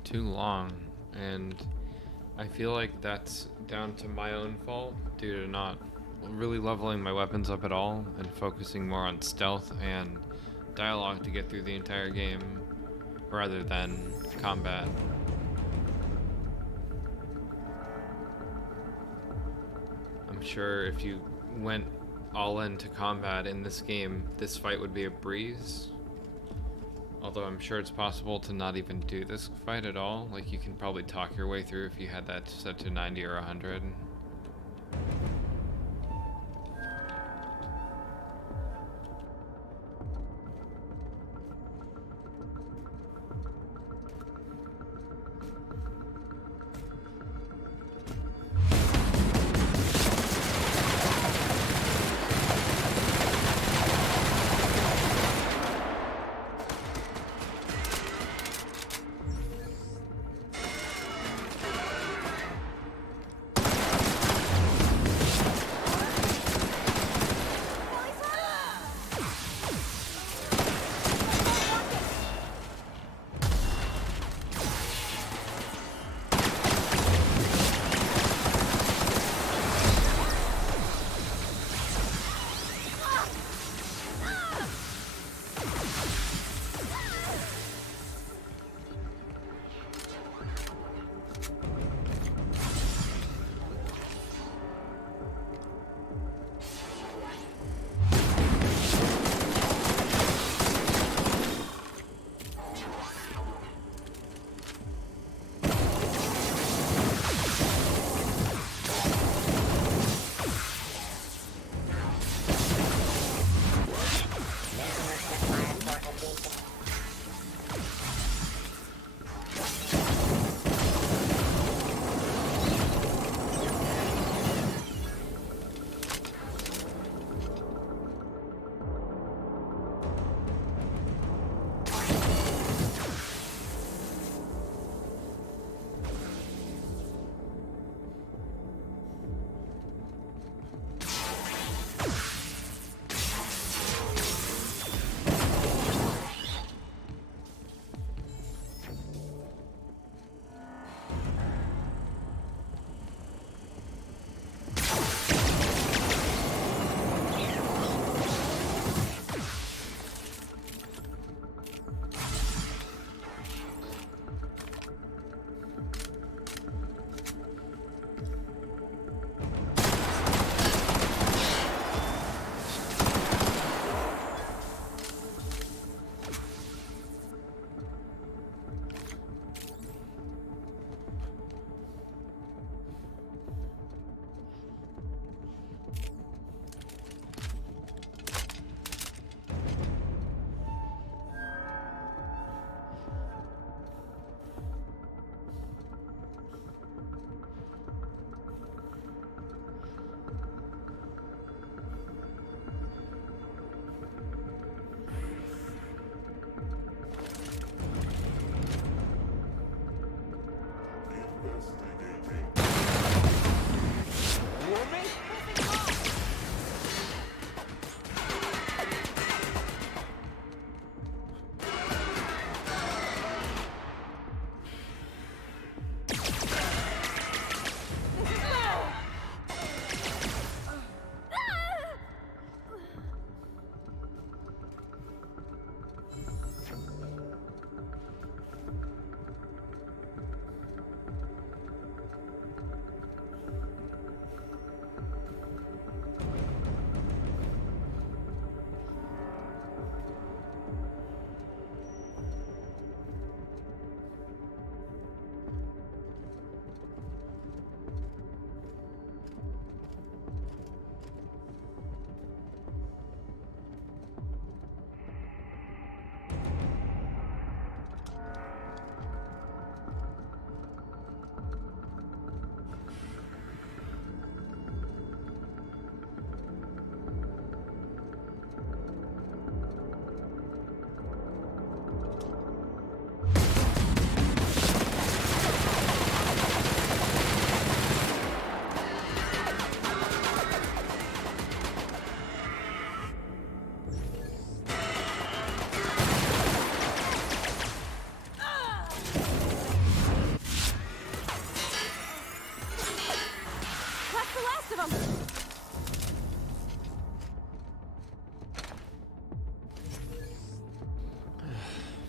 too long, and I feel like that's down to my own fault due to not really leveling my weapons up at all and focusing more on stealth and dialogue to get through the entire game rather than combat. I'm sure if you went all into combat in this game, this fight would be a breeze. Although I'm sure it's possible to not even do this fight at all. Like, you can probably talk your way through if you had that set to 90 or 100.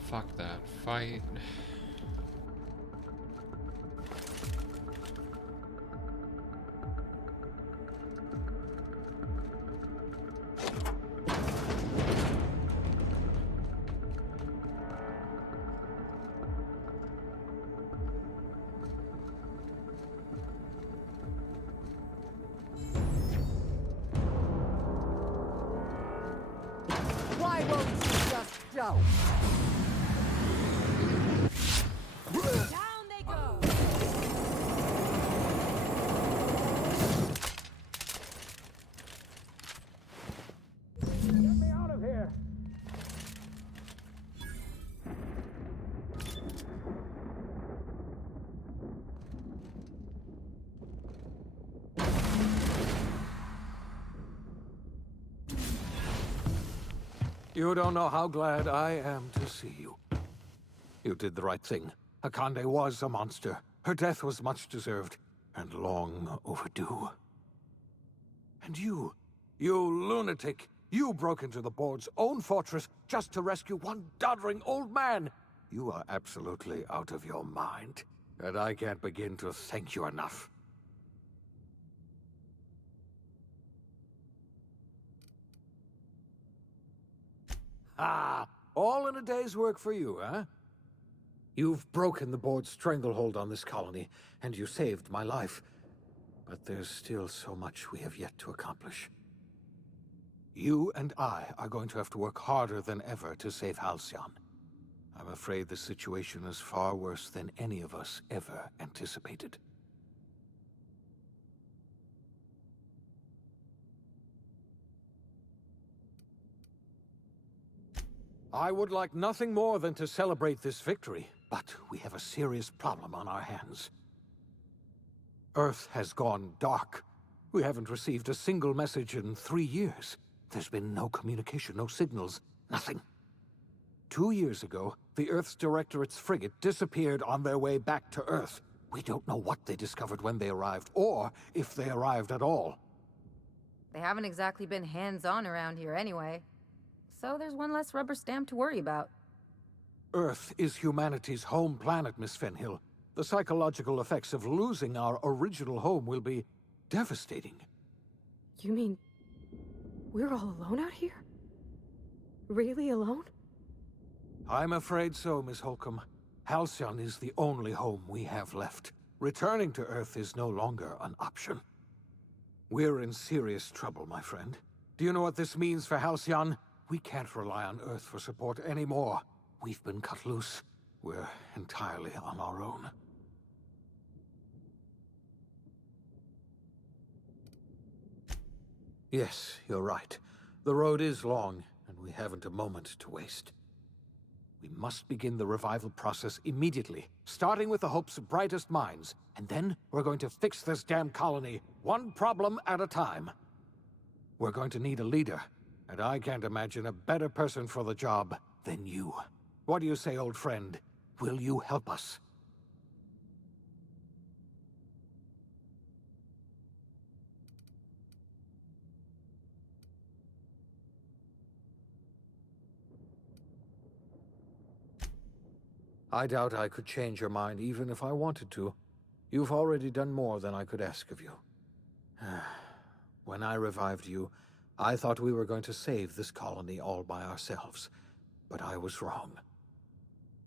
Fuck that. Fight. Why won't you just go? Down they go! Get me out of here! You don't know how glad I am to see you. You did the right thing. Akande was a monster. Her death was much deserved, and long overdue. And you lunatic, you broke into the board's own fortress just to rescue one doddering old man. You are absolutely out of your mind, and I can't begin to thank you enough. Ah, all in a day's work for you, huh? You've broken the board's stranglehold on this colony, and you saved my life. But there's still so much we have yet to accomplish. You and I are going to have to work harder than ever to save Halcyon. I'm afraid the situation is far worse than any of us ever anticipated. I would like nothing more than to celebrate this victory, but we have a serious problem on our hands. Earth has gone dark. We haven't received a single message in 3 years. There's been no communication, no signals, nothing. 2 years ago, the Earth's Directorate's frigate disappeared on their way back to Earth. We don't know what they discovered when they arrived, or if they arrived at all. They haven't exactly been hands-on around here anyway. So there's one less rubber stamp to worry about. Earth is humanity's home planet, Miss Fenhill. The psychological effects of losing our original home will be devastating. You mean we're all alone out here? Really alone? I'm afraid so, Miss Holcomb. Halcyon is the only home we have left. Returning to Earth is no longer an option. We're in serious trouble, my friend. Do you know what this means for Halcyon? We can't rely on Earth for support anymore. We've been cut loose. We're entirely on our own. Yes, you're right. The road is long, and we haven't a moment to waste. We must begin the revival process immediately, starting with the Hope's brightest minds, and then we're going to fix this damn colony, one problem at a time. We're going to need a leader, and I can't imagine a better person for the job than you. What do you say, old friend? Will you help us? I doubt I could change your mind even if I wanted to. You've already done more than I could ask of you. When I revived you, I thought we were going to save this colony all by ourselves. But I was wrong.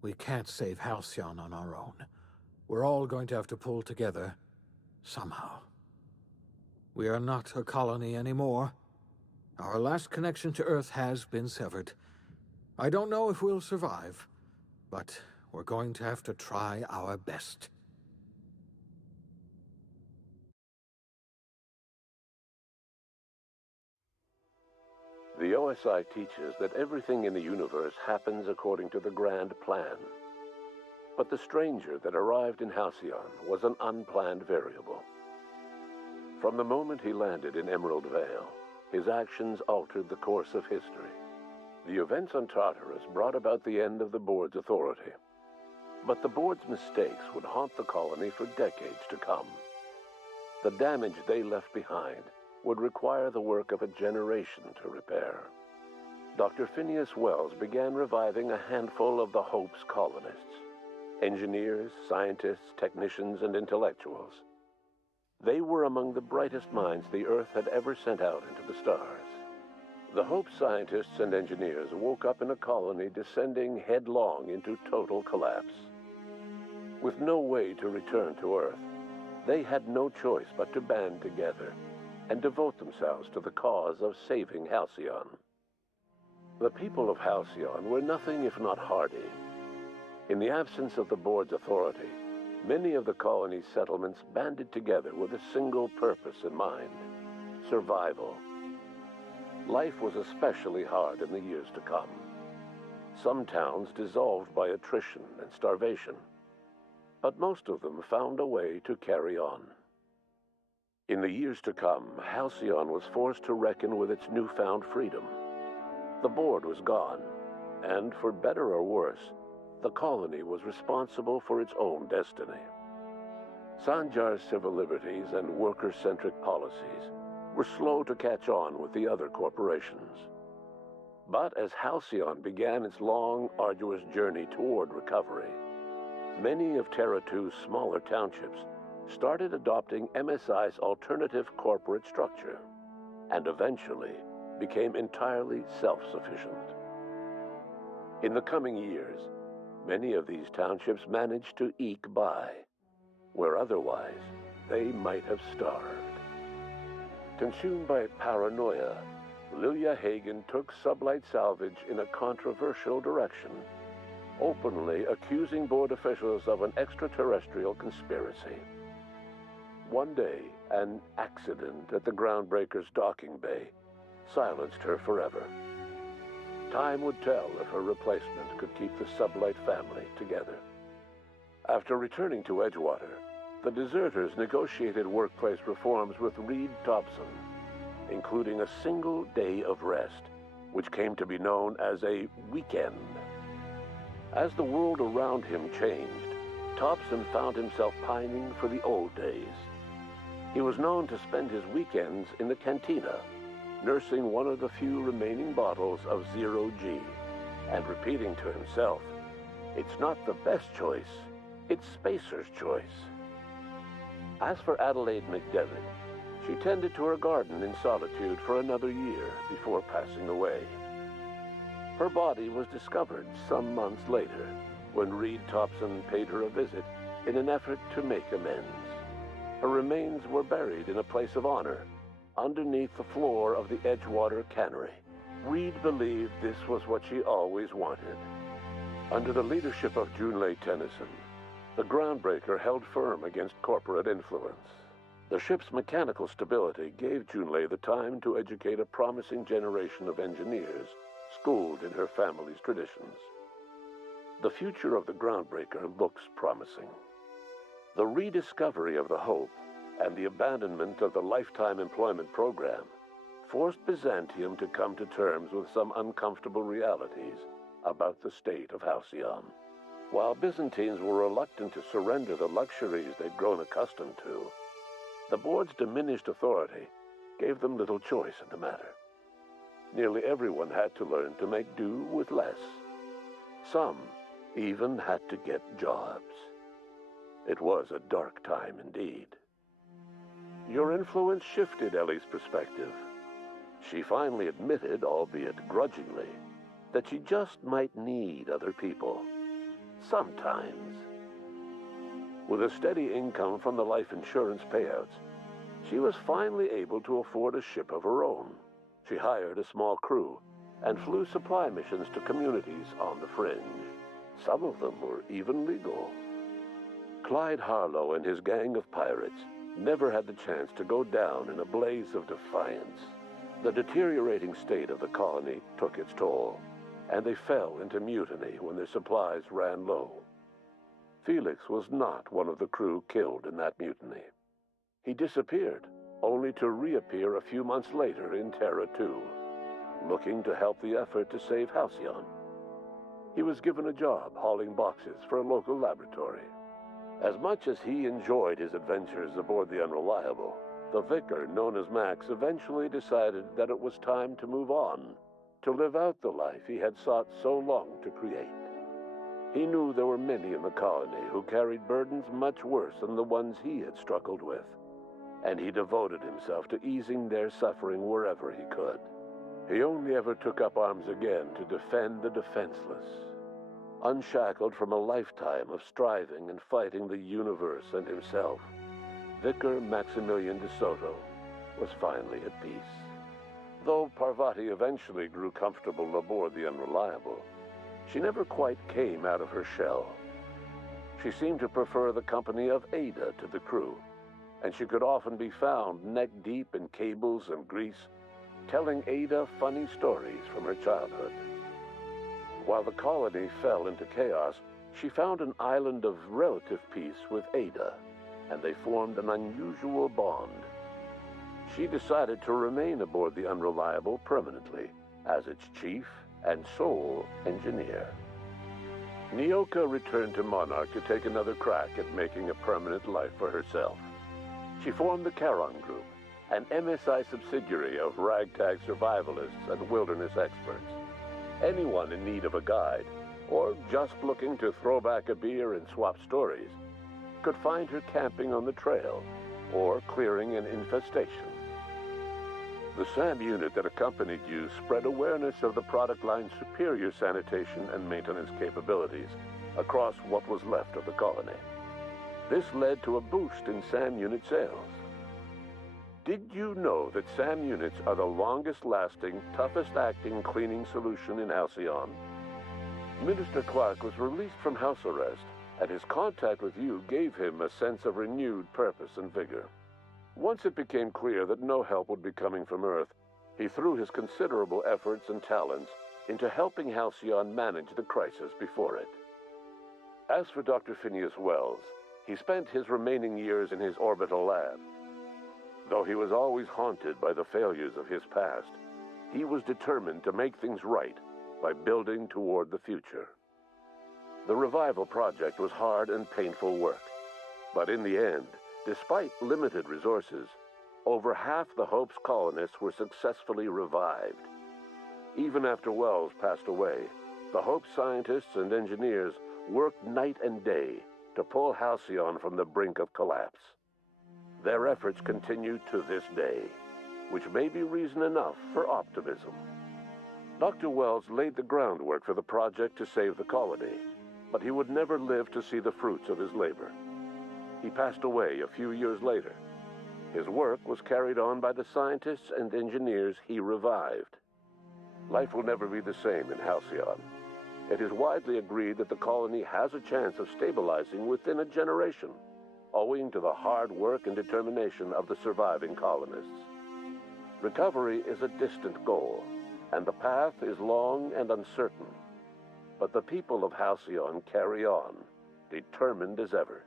We can't save Halcyon on our own. We're all going to have to pull together, somehow. We are not a colony anymore. Our last connection to Earth has been severed. I don't know if we'll survive, but we're going to have to try our best. The OSI teaches that everything in the universe happens according to the grand plan. But the stranger that arrived in Halcyon was an unplanned variable. From the moment he landed in Emerald Vale, his actions altered the course of history. The events on Tartarus brought about the end of the board's authority. But the board's mistakes would haunt the colony for decades to come. The damage they left behind would require the work of a generation to repair. Dr. Phineas Wells began reviving a handful of the Hope's colonists: engineers, scientists, technicians, and intellectuals. They were among the brightest minds the Earth had ever sent out into the stars. The Hope scientists and engineers woke up in a colony descending headlong into total collapse. With no way to return to Earth, they had no choice but to band together and devote themselves to the cause of saving Halcyon. The people of Halcyon were nothing if not hardy. In the absence of the board's authority, many of the colony's settlements banded together with a single purpose in mind: survival. Life was especially hard in the years to come. Some towns dissolved by attrition and starvation, but most of them found a way to carry on. In the years to come, Halcyon was forced to reckon with its newfound freedom. The board was gone, and for better or worse, the colony was responsible for its own destiny. Sanjar's civil liberties and worker-centric policies were slow to catch on with the other corporations. But as Halcyon began its long, arduous journey toward recovery, many of Terra 2's smaller townships started adopting MSI's alternative corporate structure, and eventually became entirely self-sufficient. In the coming years, many of these townships managed to eke by, where otherwise they might have starved. Consumed by paranoia, Lilia Hagen took Sublight Salvage in a controversial direction, openly accusing board officials of an extraterrestrial conspiracy. One day, an accident at the Groundbreaker's docking bay silenced her forever. Time would tell if her replacement could keep the Sublight family together. After returning to Edgewater, the deserters negotiated workplace reforms with Reed Thompson, including a single day of rest, which came to be known as a weekend. As the world around him changed, Thompson found himself pining for the old days. He was known to spend his weekends in the cantina, nursing one of the few remaining bottles of Zero-G, and repeating to himself, "It's not the best choice, it's Spacer's choice." As for Adelaide McDevitt, she tended to her garden in solitude for another year before passing away. Her body was discovered some months later when Reed Thompson paid her a visit in an effort to make amends. Her remains were buried in a place of honor underneath the floor of the Edgewater cannery. Reed believed this was what she always wanted. Under the leadership of Junlei Tennyson, the Groundbreaker held firm against corporate influence. The ship's mechanical stability gave Junlei the time to educate a promising generation of engineers schooled in her family's traditions. The future of the Groundbreaker looks promising. The rediscovery of the Hope and the abandonment of the lifetime employment program forced Byzantium to come to terms with some uncomfortable realities about the state of Halcyon. While Byzantines were reluctant to surrender the luxuries they'd grown accustomed to, the board's diminished authority gave them little choice in the matter. Nearly everyone had to learn to make do with less. Some even had to get jobs. It was a dark time indeed. Your influence shifted Ellie's perspective. She finally admitted, albeit grudgingly, that she just might need other people. Sometimes. With a steady income from the life insurance payouts, she was finally able to afford a ship of her own. She hired a small crew and flew supply missions to communities on the fringe. Some of them were even legal. Clyde Harlow and his gang of pirates never had the chance to go down in a blaze of defiance. The deteriorating state of the colony took its toll, and they fell into mutiny when their supplies ran low. Felix was not one of the crew killed in that mutiny. He disappeared, only to reappear a few months later in Terra 2, looking to help the effort to save Halcyon. He was given a job hauling boxes for a local laboratory. As much as he enjoyed his adventures aboard the Unreliable, the vicar, known as Max, eventually decided that it was time to move on to live out the life he had sought so long to create. He knew there were many in the colony who carried burdens much worse than the ones he had struggled with, and he devoted himself to easing their suffering wherever he could. He only ever took up arms again to defend the defenseless. Unshackled from a lifetime of striving and fighting the universe and himself, Vicar Maximilian de Soto was finally at peace. Though Parvati eventually grew comfortable aboard the Unreliable, she never quite came out of her shell. She seemed to prefer the company of Ada to the crew, and she could often be found neck-deep in cables and grease, telling Ada funny stories from her childhood. While the colony fell into chaos, she found an island of relative peace with Ada, and they formed an unusual bond. She decided to remain aboard the Unreliable permanently as its chief and sole engineer. Nyoka returned to Monarch to take another crack at making a permanent life for herself. She formed the Charon Group, an MSI subsidiary of ragtag survivalists and wilderness experts. Anyone in need of a guide, or just looking to throw back a beer and swap stories, could find her camping on the trail or clearing an infestation. The SAM unit that accompanied you spread awareness of the product line's superior sanitation and maintenance capabilities across what was left of the colony. This led to a boost in SAM unit sales. Did you know that SAM units are the longest-lasting, toughest-acting cleaning solution in Halcyon? Minister Clark was released from house arrest, and his contact with you gave him a sense of renewed purpose and vigor. Once it became clear that no help would be coming from Earth, he threw his considerable efforts and talents into helping Halcyon manage the crisis before it. As for Dr. Phineas Wells, he spent his remaining years in his orbital lab. Though he was always haunted by the failures of his past, he was determined to make things right by building toward the future. The revival project was hard and painful work, but in the end, despite limited resources, over half the Hope's colonists were successfully revived. Even after Wells passed away, the Hope scientists and engineers worked night and day to pull Halcyon from the brink of collapse. Their efforts continue to this day, which may be reason enough for optimism. Dr. Wells laid the groundwork for the project to save the colony, but he would never live to see the fruits of his labor. He passed away a few years later. His work was carried on by the scientists and engineers he revived. Life will never be the same in Halcyon. It is widely agreed that the colony has a chance of stabilizing within a generation, owing to the hard work and determination of the surviving colonists. Recovery is a distant goal, and the path is long and uncertain. But the people of Halcyon carry on, determined as ever.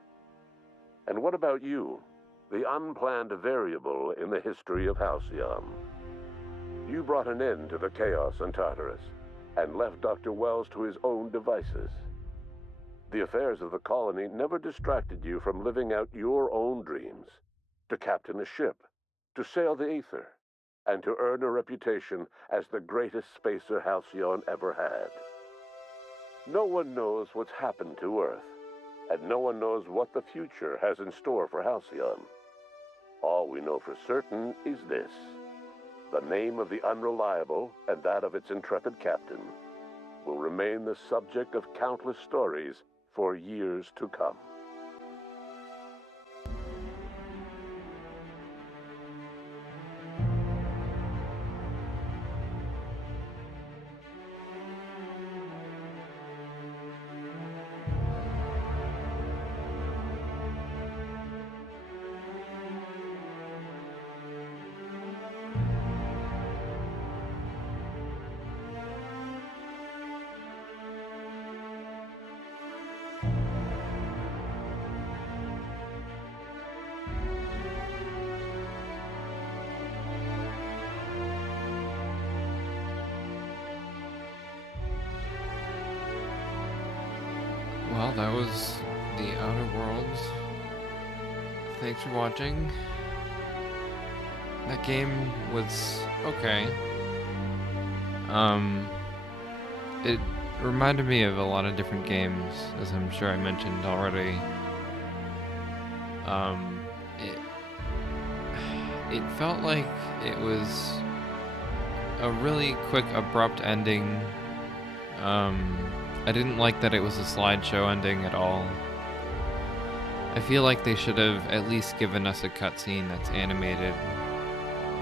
And what about you, the unplanned variable in the history of Halcyon? You brought an end to the chaos on Tartarus, and left Dr. Wells to his own devices. The affairs of the colony never distracted you from living out your own dreams, to captain a ship, to sail the ether, and to earn a reputation as the greatest spacer Halcyon ever had. No one knows what's happened to Earth, and no one knows what the future has in store for Halcyon. All we know for certain is this: the name of the Unreliable and that of its intrepid captain will remain the subject of countless stories for years to come. Well, that was The Outer Worlds. Thanks for watching. That game was okay. Um, it reminded me of a lot of different games, as I'm sure I mentioned already. It it felt like it was a really quick, abrupt ending. I didn't like that it was a slideshow ending at all. I feel like they should have at least given us a cutscene that's animated.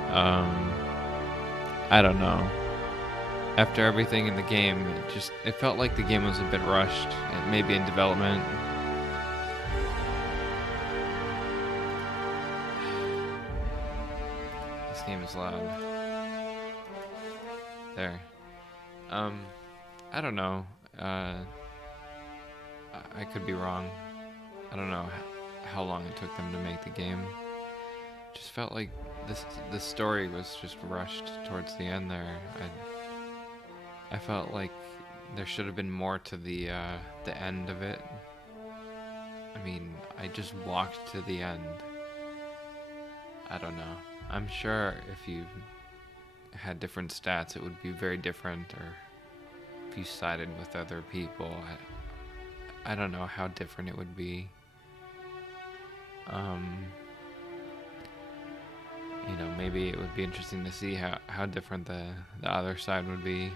I don't know. After everything in the game, it felt like the game was a bit rushed, maybe in development. This game is loud. There. I don't know. I could be wrong. I don't know how long it took them to make the game. Just felt like the story was just rushed towards the end there. I felt like there should have been more to the end of it. I mean, I just walked to the end. I don't know. I'm sure if you had different stats, it would be very different, or if you sided with other people, I don't know how different it would be. You know, maybe it would be interesting to see how different the other side would be.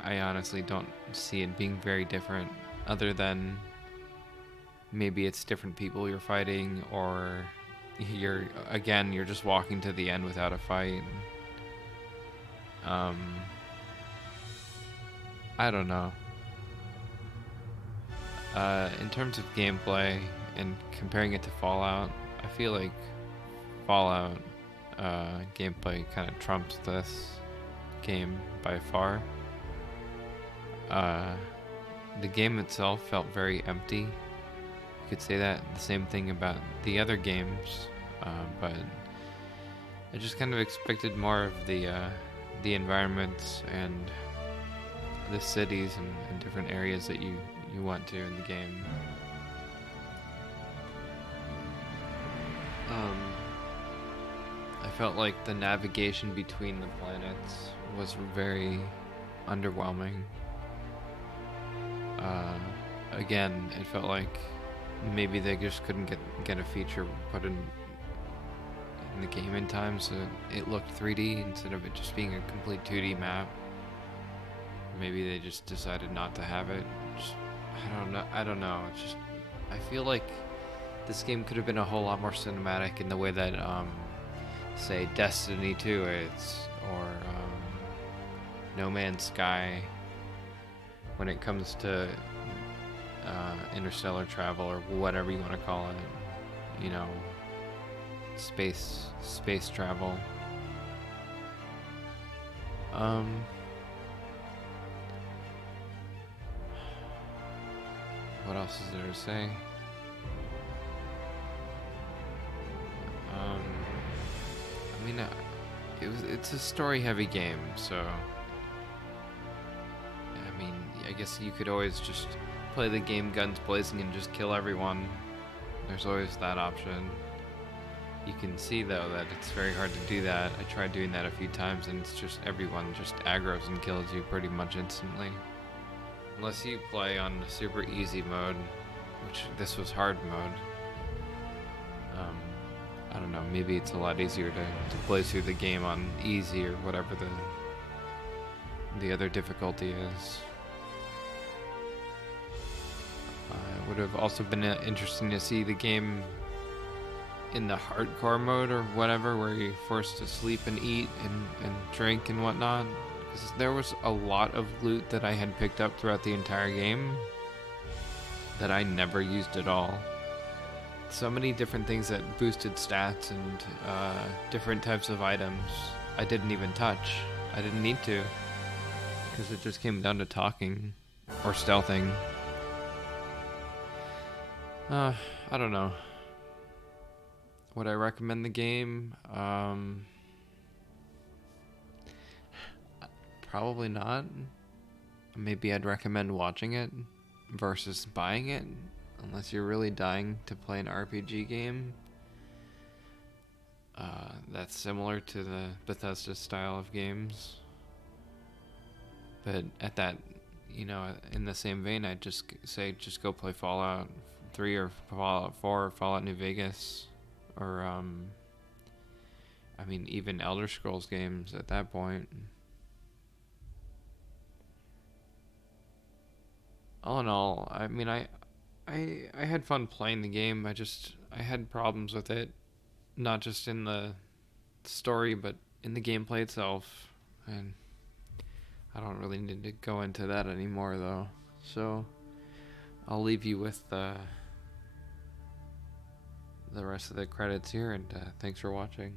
I honestly don't see it being very different, other than maybe it's different people you're fighting, or you're just walking to the end without a fight. I don't know. In terms of gameplay and comparing it to Fallout, I feel like Fallout gameplay kind of trumps this game by far. The game itself felt very empty. You could say that the same thing about the other games, but I just kind of expected more of the environments and the cities and different areas that you went to in the game. I felt like the navigation between the planets was very underwhelming. Again, it felt like maybe they just couldn't get a feature put in the game in time, so it looked 3D instead of it just being a complete 2D map. Maybe they just decided not to have it. I don't know. It's just, I feel like this game could have been a whole lot more cinematic in the way that, say, Destiny 2 is, or No Man's Sky, when it comes to interstellar travel, or whatever you want to call it. You know, space travel. What else is there to say? I mean, it's a story-heavy game, so I mean, I guess you could always just play the game guns blazing and just kill everyone. There's always that option. You can see though that it's very hard to do that. I tried doing that a few times, and it's just everyone just aggroes and kills you pretty much instantly. Unless you play on super easy mode, which this was hard mode. I don't know, maybe it's a lot easier to play through the game on easy, or whatever the other difficulty is. It would have also been interesting to see the game in the hardcore mode or whatever, where you're forced to sleep and eat and drink and whatnot. Because there was a lot of loot that I had picked up throughout the entire game that I never used at all. So many different things that boosted stats and different types of items I didn't even touch. I didn't need to, because it just came down to talking or stealthing. I don't know. Would I recommend the game? Probably not. Maybe I'd recommend watching it versus buying it, unless you're really dying to play an RPG game that's similar to the Bethesda style of games. But at that, in the same vein, I'd just say just go play Fallout 3 or Fallout 4 or Fallout New Vegas, or I mean, even Elder Scrolls games at that point. All in all, I mean, I had fun playing the game. I had problems with it, not just in the story, but in the gameplay itself. And I don't really need to go into that anymore, though. So I'll leave you with the rest of the credits here, and thanks for watching.